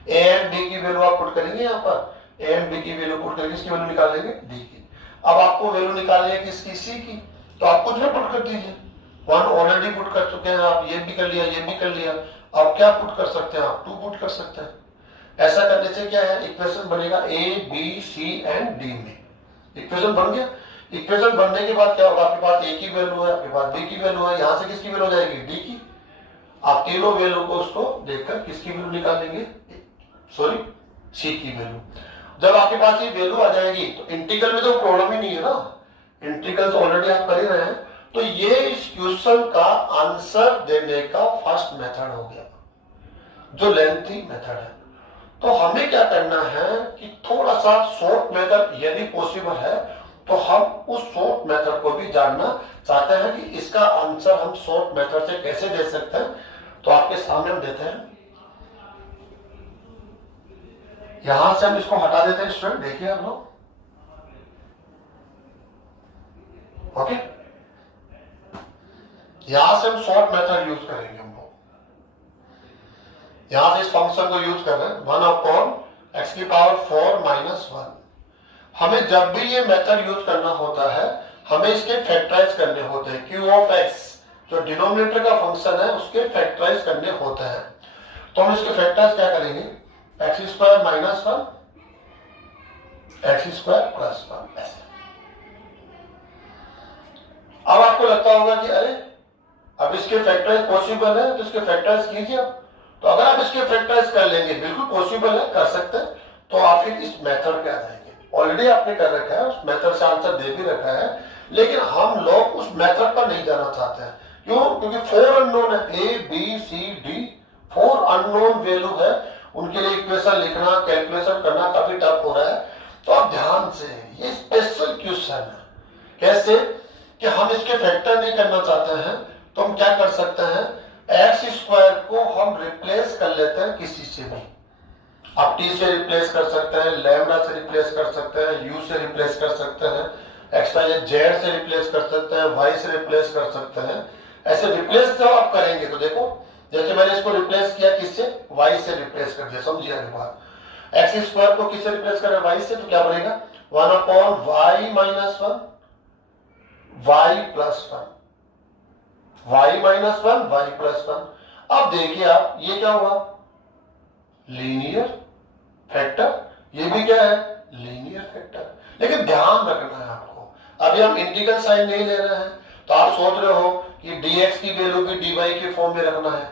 a एंड d की वैल्यू आप पुट करेंगे, यहाँ पर a एंड b की वैल्यू पुट करके इसकी वैल्यू निकाल लेंगे d की। अब आपको वैल्यू निकालनी है किसकी, c की, तो आप कुछ भी पुट कर दीजिए, 1 ऑलरेडी पुट कर चुके हैं आप, ये भी कर लिया, ये भी कर लिया, अब क्या पुट कर सकते हैं आप, 2 पुट कर सकते हैं। ऐसा करने से क्या है, इक्वेशन बनेगा a b c and d में, इक्वेशन बन गया। इक्वेशन बनने के बाद क्या होगा, आपके पास a की वैल्यू है, आपके पास b की वैल्यू है, यहां से किसकी वैल्यू हो जाएगी, d की। आप तीनों वैल्यू को उसको देखकर किसकी वैल्यू निकालेंगे, सॉरी c की वैल्यू। जब आपके पास ये वैल्यू आ जाएगी तो इंटीग्रल में तो प्रॉब्लम ही नहीं है ना, इंटीग्रल तो ऑलरेडी आप कर ही रहे हैं। तो ये इस क्वेश्चन का आंसर देने का फर्स्ट मेथड हो गया, जो लेंथी मेथड है। तो हमें क्या करना है कि थोड़ा सा शॉर्ट मेथड यदि पॉसिबल है तो हम उस शॉर्ट मेथड को भी जानना चाहते हैं कि इसका आंसर हम शॉर्ट मेथड से कैसे दे सकते हैं। तो आपके सामने हम देते हैं, यहां से हम इसको हटा देते हैं स्टूडेंट, देखिए आप लोग, ओके। यहां से हम शॉर्ट मेथड यूज करेंगे, हम लोग यहां से इस फंक्शन को यूज कर रहे हैं, 1/x⁴ -1। हमें जब भी ये मेथड यूज करना होता है हमें इसके फैक्टराइज करने होते हैं, q(x) जो डिनोमिनेटर का फंक्शन है उसके फैक्टराइज करने होते हैं। तो हम इसके फैक्टराइज क्या करेंगे, x² - 1 x² + 1 ऐसे। अब आपको लगता होगा कि अरे अब इसके फैक्टराइज पॉसिबल है तो इसके फैक्टराइज कीजिए। तो अगर आप इसके फैक्टराइज कर लेंगे, बिल्कुल पॉसिबल है, कर सकते हैं, तो आप फिर इस मेथड पे आ जाएंगे। ऑलरेडी आपने कर रखा है, उस मेथड से आंसर दे भी रखा है, लेकिन हम लोग उस मेथड पर नहीं जाना चाहते हैं। क्यों, क्योंकि 4 अननोन है, a b c d 4 unknown value है, उनके लिए इक्वेशन लिखना, कैलकुलेशन करना काफी टफ हो रहा है। तो आप ध्यान से, ये स्पेशल क्वेश्चन है, कैसे कि हम इसके फैक्टर नहीं करना चाहते हैं तो हम क्या कर सकते हैं, x² को हम रिप्लेस कर लेते हैं किसी से भी। आप t से रिप्लेस कर सकते हैं, लैम्डा से रिप्लेस कर सकते हैं, u से रिप्लेस कर सकते हैं, x y z से रिप्लेस कर सकते हैं, y से रिप्लेस कर सकते हैं। ऐसे रिप्लेस जब आप करेंगे तो देखो, जैसे मैंने इसको रिप्लेस किया किससे, y से रिप्लेस कर दिया, समझिए अगली बात। x² को किससे रिप्लेस कर रहे हैं, y से, तो क्या बनेगा 1/y - 1 y + 1 y + 1। अब देखिए आप, ये क्या हुआ, लीनियर फैक्टर, ये भी क्या है, लीनियर फैक्टर। लेकिन ध्यान रखना है आपको, अभी हम इंटीग्रल साइन नहीं ले रहे हैं, तो आप सोच रहे हो कि dx की वैल्यू भी dy के फॉर्म में रखना है।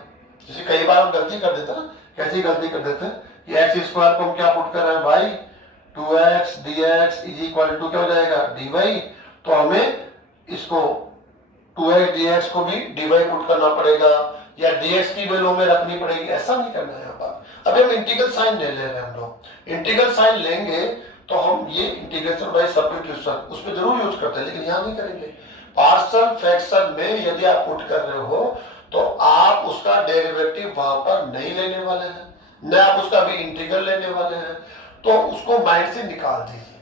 जैसे कई बार हम गलती कर देते हैं ना, कैसी गलती कर देते हैं कि x² को हम क्या पुट कर रहे हैं, y, 2x dx = क्या हो जाएगा, dy। तो हमें इसको 2x dx को भी dy पुट करना पड़ेगा, या dx की वैल्यू में रखनी पड़ेगी, ऐसा नहीं करना है। अभी हम इंटीग्रल साइन नहीं ले रहे हैं, हम लोग इंटीग्रल साइन लेंगे तो हम ये इंटीग्रेशन बाय सब्स्टिट्यूशन उस पर जरूर यूज करते हैं, लेकिन यहां नहीं करेंगे। पार्शियल फ्रैक्शन में यदि आप पुट कर रहे हो तो आप उसका डेरिवेटिव वहां पर नहीं लेने वाले हैं, न आप उसका भी इंटीग्रल लेने वाले हैं, तो उसको माइंड से निकाल दीजिए।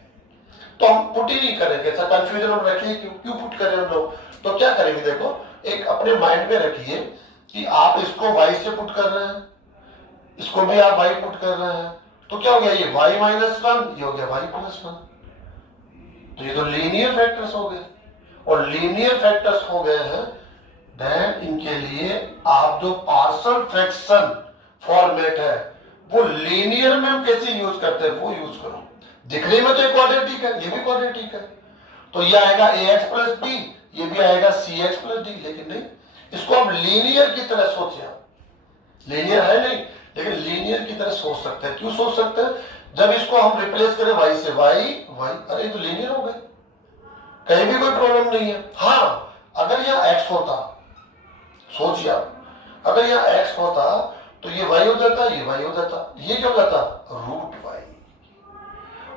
तो हम पुट ही नहीं करेंगे, ऐसा कंफ्यूजन हम रखिए क्यों पुट करें हम लोग। तो क्या करेंगे, देखो एक अपने माइंड में रखिए कि आप इसको y से पुट कर रहे हैं, इसको भी आप y पुट कर रहे हैं, तो क्या हो गया, ये y माइनस 1, ये हो गया y प्लस 1। तो ये तो लीनियर फैक्टर्स हो गए, और लीनियर फैक्टर्स हो गए हैं देन इनके लिए आप जो पार्शियल फ्रैक्शन फॉर्मेट है वो लीनियर में हम कैसे यूज करते हैं वो यूज करो। दिखने में तो ये क्वाड्रेटिक है, ये भी क्वाड्रेटिक है, तो ये आएगा ax प्लस b, ये भी आएगा cx प्लस d, लेकिन नहीं, इसको आप लीनियर की तरह सोचिए। आप लीनियर है नहीं, लेकिन लीनियर की तरह सोच सकते हैं। क्यों सोच सकते हैं, जब इसको हम रिप्लेस करें y से y, अरे तो लीनियर हो गए, कहीं भी कोई प्रॉब्लम नहीं है। हाँ, अगर यहाँ x होता, सोचिए आप, अगर यहाँ x होता तो ये y हो जाता, ये y हो जाता, ये क्या हो जाता, रूट y।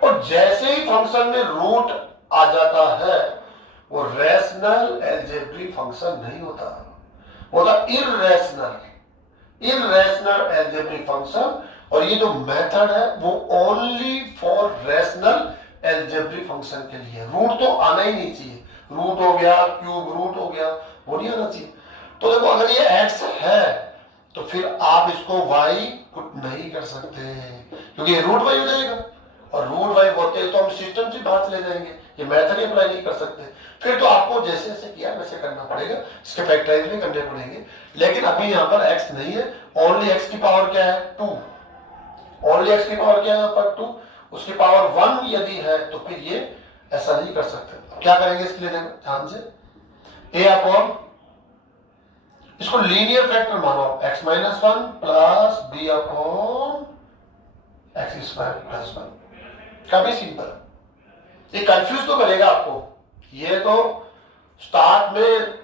और जैसे ही फंक्शन में रूट आ जाता है वो रेशनल एल्जेब्रिक फंक्शन नहीं होता, होता इररेशनल एल्जेब्रिक फंक्शन। और ये जो मेथड है वो only for rational algebraic function के लिए। रूट तो आना ही नहीं चाहिए, रूट हो गया, क्यूब रूट हो गया, वो नहीं आना चाहिए। तो देखो अगर ये x है तो फिर आप इसको y पुट नहीं कर सकते, क्योंकि ये रूट y हो जाएगा, और रूट y होते तो हम सिस्टम से बात ले जाएंगे, ये मेथड ही अप्लाई नहीं कर सकते। फिर तो आपको जैसे जैसे किया वैसे करना पड़ेगा, इसके फैक्टराइज भी करने पड़ेंगे। लेकिन अभी यहाँ पर x नहीं है, ओनली x की पावर क्या है, 2, ओनली x की पावर क्या है यहाँ पर 2, उसकी पावर 1 यदि है तो फिर ये ऐसा नहीं कर सकते। क्या करेंगे इसके लिए, ध्यान से, a अपॉन, इसको लीनियर फैक्टर मानो, x माइनस 1 प्लस b upon x square plus 1। काफी सिंपल, ये कंफ्यूज तो करेगा आपको, ये तो स्टार्ट में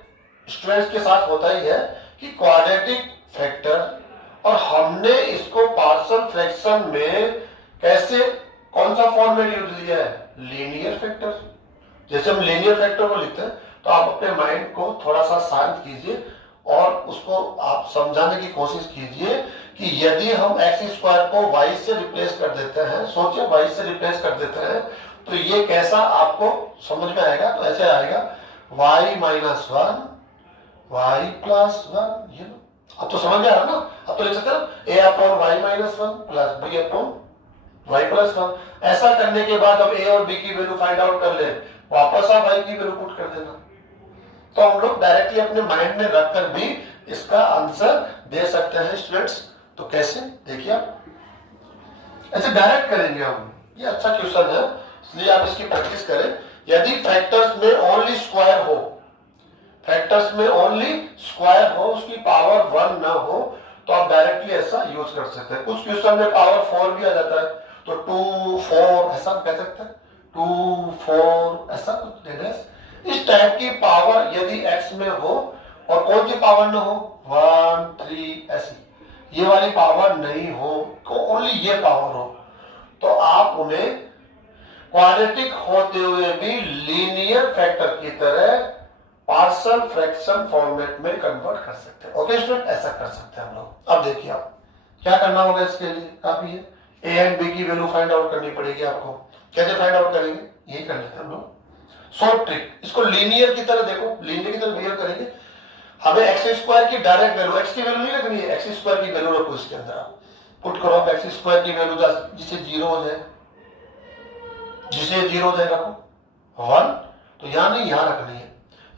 स्टूडेंट्स के साथ होता ही है कि क्वाड्रेटिक फैक्टर, और हमने इसको पार्शियल फ्रैक्शन में कैसे, कौन सा फॉर्मेट यूज लिया है, लीनियर फैक्टर। जैसे हम लीनियर फैक्टर को लिखते हैं तो आप अपने माइंड को थोड़ा सा शांत कीजिए और उसको आप समझाने की कोशिश कीजिए कि यदि हम एक्स स्क्वायर को y से रिप्लेस कर देते हैं, सोचिए y से रिप्लेस कर देते हैं तो ये कैसा आपको समझ में आएगा। तो ऐसे आएगा y माइनस 1 y प्लस 1, ये अब तो समझ में आ रहा ना। अब तो लिख सकते हैं a अपॉन y माइनस 1 प्लस b अपॉन y प्लस 1। ऐसा करने के बाद अब a और b की वैल्यू फाइंड आउट कर ले, वापस आप y की वैल्यू पुट कर देना। तो हम लोग डायरेक्टली अपने माइंड में रखकर भी इसका आंसर दे सकते हैं स्टूडेंट्स। तो कैसे, देखिए आप ऐसे डायरेक्ट करेंगे हम, ये अच्छा क्वेश्चन है इसलिए आप इसकी प्रैक्टिस करें। यदि फैक्टर्स में ओनली स्क्वायर हो, फैक्टर्स में ओनली स्क्वायर हो, उसकी पावर 1 ना हो, तो आप डायरेक्टली ऐसा यूज कर सकते हैं। कुछ क्वेश्चन में पावर 4 भी आ जाता है, तो 2 4 ऐसा कह सकते हैं, 2 4 ऐसा कुछ देना। इस टाइप की पावर यदि x में हो और कौन सी पावर न हो, 1 3 ऐसी, ये वाली पावर नहीं हो, ओनली ये पावर हो, तो आप उन्हें क्वाड्रेटिक होते हुए भी लीनियर फैक्टर की तरह पार्शियल फ्रैक्शन फॉर्मेट में कन्वर्ट कर सकते हैं। ओके स्टूडेंट, ऐसा कर सकते हैं हम लोग। अब देखिए आप क्या करना होगा इसके लिए, काफी है, a एंड b की वैल्यू फाइंड आउट करनी पड़ेगी आपको। कैसे फाइंड आउट करेंगे, यही कर लेते हैं हम लोग, शॉर्ट ट्रिक। इसको लीनियर की तरह देखो, लीनियर की तरह बिहेव करेंगे। हमें एक्स स्क्वायर की डायरेक्ट वैल्यू, एक्स की वैल्यू नहीं रखनी है, एक्स स्क्वायर की वैल्यू रखो इसके अंदर। आप पुट करो एक्स स्क्वायर की वैल्यू जिसे 0 हो जाए, जिसे 0 हो जाए रखो 1, तो यहां नहीं यहां रखनी है,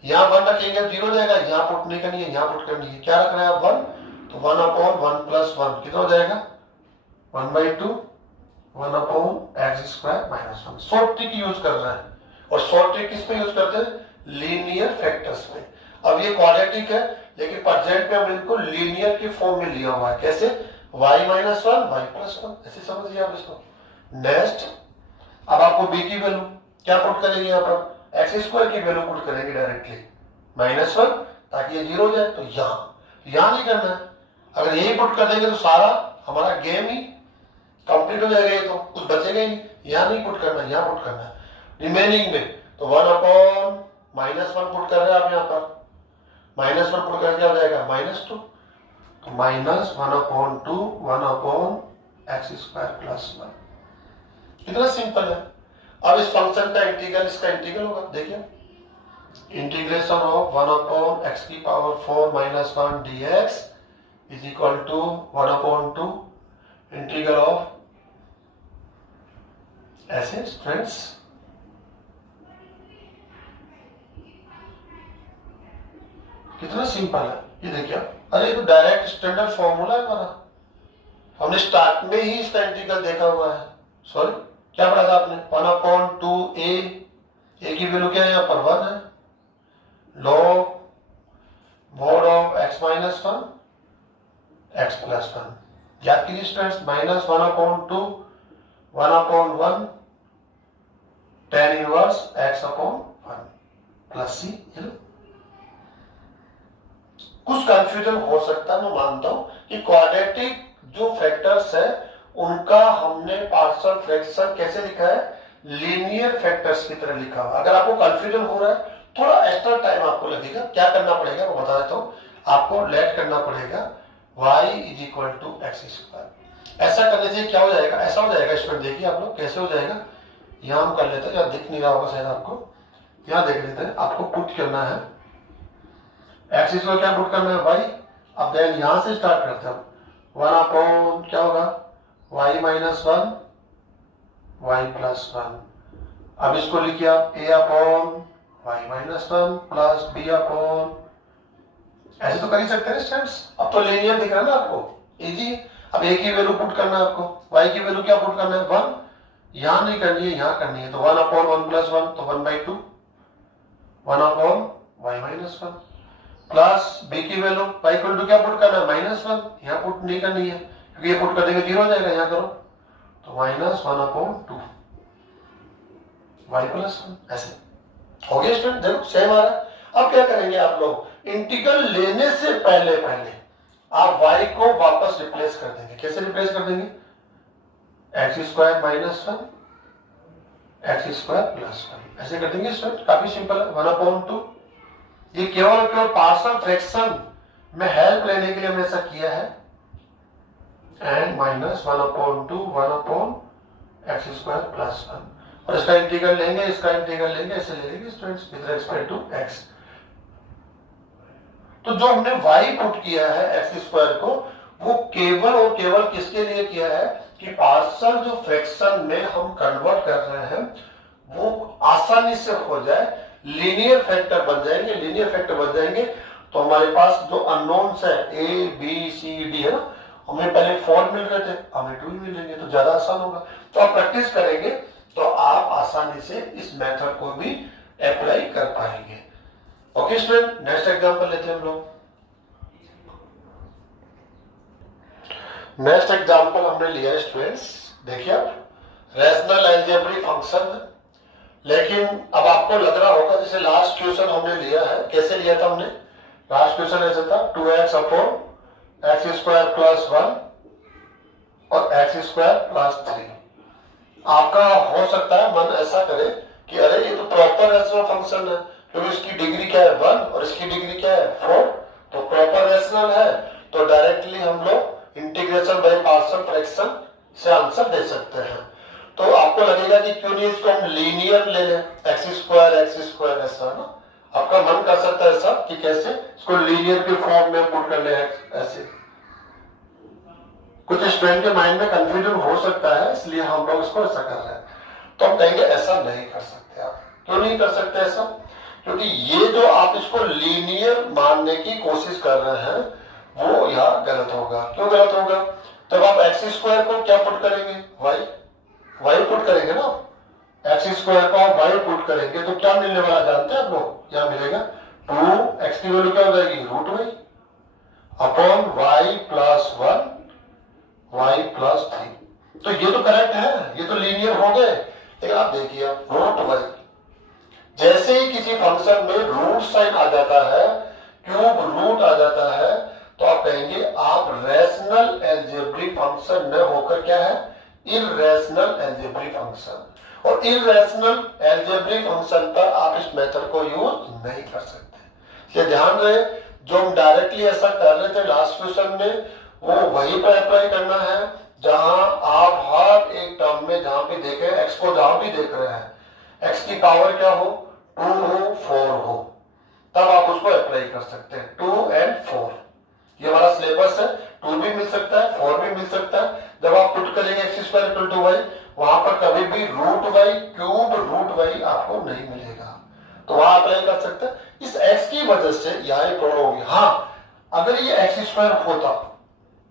यहां 1 रखेंगे 0 हो जाएगा, यहां पुट नहीं करनी है, यहां पुट करनी है। क्या रखना है 1, तो 1 अपॉन 1 प्लस 1 कितना हो जाएगा 1/2, 1 upon x square minus 1। Short trick use कर रहे हैं, और शॉर्ट ट्रिक किस पे यूज करते हैं, लीनियर फैक्टर्स में। अब ये क्वाड्रेटिक है लेकिन प्रेजेंट में हम इनको लीनियर के फॉर्म में लिया हुआ है। कैसे, y माइनस 1 y प्लस 1, ऐसे समझिए आप इसको। नेक्स्ट, अब आपको b की वैल्यू क्या पुट करेंगे, यहाँ पर एक्स स्क्वायर की वैल्यू पुट करेंगे डायरेक्टली -1, ताकि ये 0 हो जाए। तो यहाँ नहीं करना है, अगर यही पुट कर देंगे तो सारा हमारा गेम ही कंप्लीट हो जाएगा, ये तो कुछ बचेगा ही नहीं। यहाँ नहीं पुट करना, यहाँ पुट करना है रिमेनिंग में। तो 1 अपॉन -1 पुट कर रहे हैं आप, यहाँ पर -1 पुट करके क्या हो जाएगा -2, तो माइनस 1/2 1/x² प्लस 1। कितना सिंपल है। अब इस फंक्शन का इंटीग्रल इसका इंटीग्रल होगा, देखिए integration of 1/x⁴ - 1 dx is equal to 1/2 integral of, ऐसे स्टूडेंट्स कितना सिंपल है ये देखिए। अरे ये तो डायरेक्ट स्टैंडर्ड फॉर्मूला है हमारा, हमने स्टार्ट में ही इसका इंटीग्रल देखा हुआ है। सॉरी क्या पढ़ा था आपने, 1/2 a की वैल्यू क्या है यहाँ पर 1 है, log mod of x - 1 x + 1 याद कीजिए students, -1/2 1/1 tan inverse x/1 plus c। कुछ कंफ्यूजन हो सकता है, मैं मानता हूं कि क्वाड्रेटिक जो फैक्टर्स है उनका हमने पार्शियल फ्रैक्शन कैसे लिखा है, लीनियर फैक्टर्स की तरह लिखा हुआ। अगर आपको कंफ्यूजन हो रहा है थोड़ा एक्स्ट्रा टाइम आपको लगेगा, क्या करना पड़ेगा वो बता देता हूं आपको। लेट करना पड़ेगा y = x²। ऐसा करने से क्या हो जाएगा, ऐसा हो जाएगा स्टूडेंट, देखिए आप लोग कैसे हो जाएगा। यहां हम कर लेते हैं, यहां दिख नहीं रहा होगा शायद आपको, यहां देख लेते हैं। आपको पुट करना है x² क्या पुट करना है y। अब देन यहां से स्टार्ट करते हैं, 1 क्या होगा y - 1 y + 1। अब इसको लिखिए आप a/y - 1 प्लस b/, ऐसे तो कर ही सकते हैं स्टूडेंट्स। अब तो लीनियर दिख रहा है ना आपको, इजी। अब a की वैल्यू पुट करना है आपको, y की वैल्यू क्या पुट करना है 1, यहां नहीं करनी है यहां करनी है, तो 1/1 + 1 तो 1/2 1/y - 1 प्लस b की वैल्यू y = क्या पुट करना है -1, यहां पुट नहीं करनी है क्योंकि ये पुट कर देंगे 0 हो जाएगा, यहां करो तो -1/2 y + 1। ऐसे हो गया स्टूडेंट, देखो सेम आ रहा है। अब क्या करेंगे आप लोग, इंटीग्रल लेने से पहले आप y को वापस रिप्लेस कर देंगे। कैसे रिप्लेस कर देंगे, x² - 1 x² + 1 ऐसे कर देंगे स्टूडेंट, काफी सिंपल है। 1/2 ये केवल पार्शियल फ्रैक्शन में हेल्प लेने के लिए हमने ऐसा किया है, एंड -1/2 1/x² + 1 और इसका इंटीग्रल लेंगे, इसका इंटीग्रल लेंगे, ऐसे ले लेंगे students with respect to x। तो जो हमने y पुट किया है x² को, वो केवल और केवल किसके लिए किया है कि पार्शियल जो फ्रैक्शन में हम कन्वर्ट कर रहे हैं वो आसानी से हो जाए, लीनियर फैक्टर बन जाएंगे। लीनियर फैक्टर बन जाएंगे तो हमारे पास जो अननोन्स है a b c d है ना, हमें पहले 4 मिल रहे थे, हमें 2 मिलेंगे, तो ज्यादा आसान होगा। तो आप प्रैक्टिस करेंगे तो आप आसानी से इस मेथड को भी अप्लाई कर पाएंगे। ओके स्टूडेंट, नेक्स्ट एग्जांपल लेते हैं हम लोग। नेक्स्ट एग्जांपल हमने लिया है स्टूडेंट्स, देखिए आप रैशनल अलजेब्रिक फंक्शन है, लेकिन अब आपको लग रहा होगा जैसे लास्ट क्वेश्चन हमने लिया है, कैसे लिया था हमने, लास्ट क्वेश्चन ऐसा था 2x/x² + 1 और x² + 3। आपका हो सकता है मन ऐसा करे कि अरे ये तो प्रॉपर रैशनल फंक्शन है, क्योंकि इसकी डिग्री क्या है 1 और इसकी डिग्री क्या है 4, तो प्रॉपर रैशनल है, तो डायरेक्टली हम लोग इंटीग्रेशन बाय पार्शियल फ्रैक्शन से आंसर दे सकते हैं। तो आपको लगेगा कि क्यों नहीं इसको हम लीनियर ले लें, x² ऐसा ना, आपका मन कर सकता है ऐसा कि कैसे इसको लीनियर के फॉर्म में पुट कर ले, ऐसे कुछ स्टूडेंट के माइंड में कंफ्यूजन हो सकता है, इसलिए हम लोग इसको ऐसा कर रहे हैं। तो हम कहेंगे ऐसा नहीं कर सकते आप। क्यों नहीं कर सकते ऐसा, क्योंकि ये जो आप इसको लीनियर मानने की कोशिश कर रहे हैं वो यहाँ गलत होगा। क्यों गलत होगा, तब आप x² को क्या पुट करेंगे, y पुट करेंगे ना, x² को आप y पुट करेंगे तो क्या मिलने वाला जानते हैं आप लोग, यहाँ मिलेगा 2x की वैल्यू क्या हो जाएगी √y अपॉन y + 1 y + 3। तो ये तो करेक्ट है, ये तो लीनियर हो गए। लेकिन आप देखिए √y, जैसे ही किसी फंक्शन में रूट साइन आ जाता है, क्यूब रूट आ जाता है, तो आप कहेंगे आप रैशनल अलजेब्रिक फंक्शन न होकर क्या है, इररेशनल अलजेब्रिक फंक्शन। और इररेशनल अलजेब्रिक फंक्शन पर आप इस मेथड को यूज नहीं कर सकते। ये ध्यान रहे, जो हम डायरेक्टली ऐसा कर रहे थे लास्ट क्वेश्चन में, वो वही पर अप्लाई करना है जहां आप हर एक टर्म में जहां भी देखें, एक्स को जहां भी देख रहे हैं, एक्स की पावर क्या हो, 2 हो 4 हो, तब आप उसको अप्लाई कर सकते हैं। 2 and 4 ये हमारा सिलेबस है। 2 भी मिल सकता है, 4 भी मिल सकता है। जब आप पुट करेंगे x square equal to y, वहां पर कभी भी root y cube root y आपको नहीं मिलेगा, तो वहां अप्लाई कर सकते हैं। इस एक्स की वजह से यहाँ एक प्रॉब्लम होगी। हाँ, अगर ये एक्स स्क्वायर होता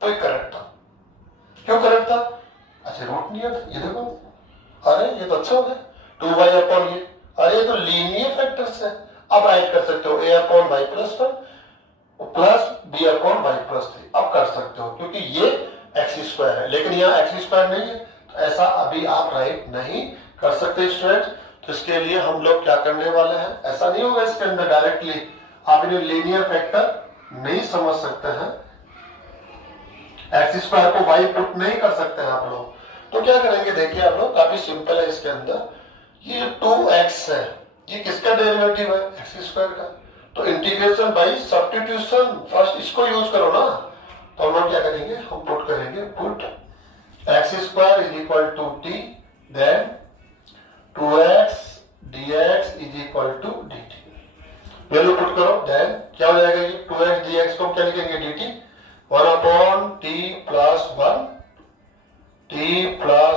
तो ये करेक्ट था। क्यों करेक्ट था? अच्छा, रूट नहीं है, ये देखो, अरे ये तो अच्छा हो गया, 2y अपॉन ये, अरे ये तो लीनियर फैक्टर्स है। अब राइट कर सकते हो a अपॉन वाई प्लस 1 प्लस b अपॉन वाई प्लस 3, अब कर सकते हो क्योंकि ये एक्स स्क्वायर है, लेकिन यहाँ एक्स स्क्वायर नहीं है, तो ऐसा अभी आप राइट नहीं कर सकते स्टूडेंट। तो इसके लिए हम लोग क्या करने वाले हैं, ऐसा नहीं होगा इसके अंदर डायरेक्टली आप इन्हें लीनियर फैक्टर नहीं समझ सकते हैं, एक्स स्क्वायर को वाई पुट नहीं कर सकते हैं आप लोग। तो क्या करेंगे, देखिए आप लोग, काफी सिंपल है। इसके अंदर ये 2x है, ये किसका डेरिवेटिव है, एक्स स्क्वायर का, तो इंटीग्रेशन बाय सब्स्टिट्यूशन, फर्स्ट इसको यूज करो ना। तो हम लोग क्या करेंगे, हम पुट करेंगे, put x square is equal to t, then 2x dx is equal to dt, value put करो, देन क्या हो जाएगा, ये 2x dx को क्या लिखेंगे, dt 1 upon t plus 1 t plus